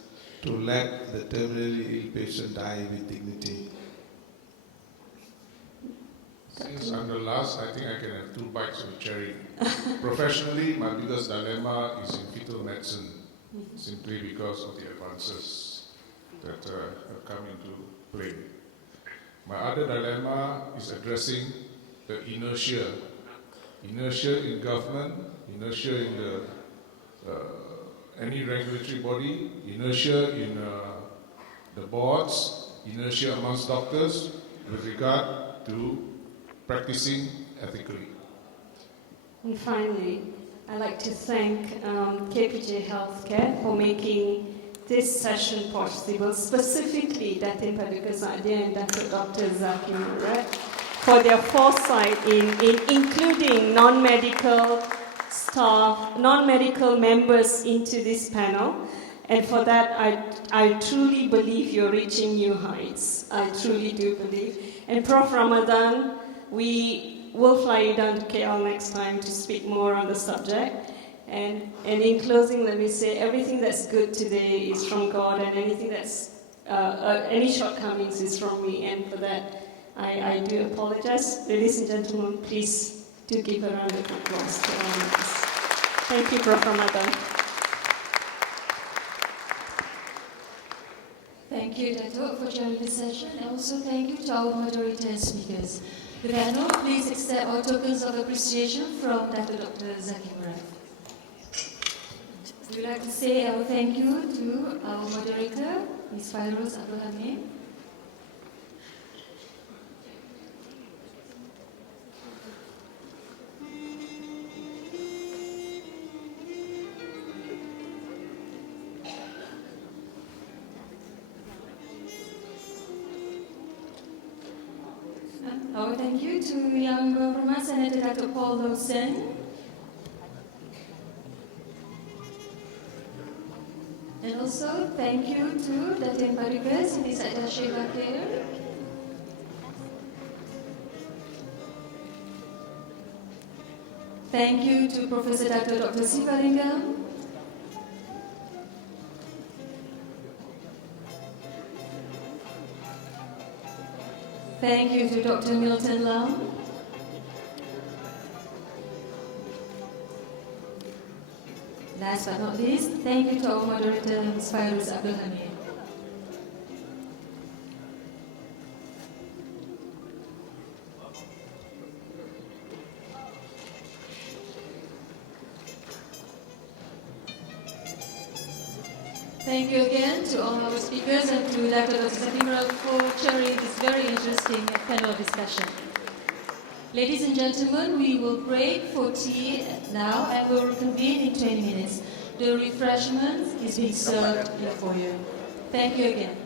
to let the terminally ill patient die with dignity. Since I'm the last, I think I can have 2 bites of a cherry. Professionally, my biggest dilemma is in fetal medicine, simply because of the advances that have come into play. My other dilemma is addressing the inertia in government, inertia in the any regulatory body, inertia in the boards, inertia amongst doctors with regard to practicing ethically. And finally, I'd like to thank KPJ Healthcare for making this session possible, specifically Datin Paduka Sadia and Dr. Zaki Murat, for their foresight in including non-medical staff, non-medical members into this panel. And for that, I truly believe you're reaching new heights. I truly do believe. And Prof. Ramadan, we will fly you down to KL next time to speak more on the subject. And in closing, let me say everything that's good today is from God, and anything that's any shortcomings is from me. And for that, I do apologize. Ladies and gentlemen, please do give a round of applause to all of us. Thank you, Prof. Ramadan. Thank you, Dato', for joining the session, and also thank you to our moderator and speakers. The panel, please accept our tokens of appreciation from Dr. Zaki Murat. We would like to say our thank you to our moderator, Ms. Fairuz Abdul Hamid. Our thank you to Yang Berhormat Senator Dato' Paul Loh Seng. And also thank you to Datin Paduka Siti Saida Sheikh Bakir. Thank you to Professor Dr. Sivalingam. Thank you to Dr. Milton Lam. Last but not least, thank you to our moderator, Ms. Fairuz Abdul Hamid. Thank you again to all our speakers and to Dr. Zaki Murat for chairing this very interesting panel discussion. Ladies and gentlemen, we will break for tea now and will reconvene in 20 minutes. The refreshment is being served here for you. Thank you again.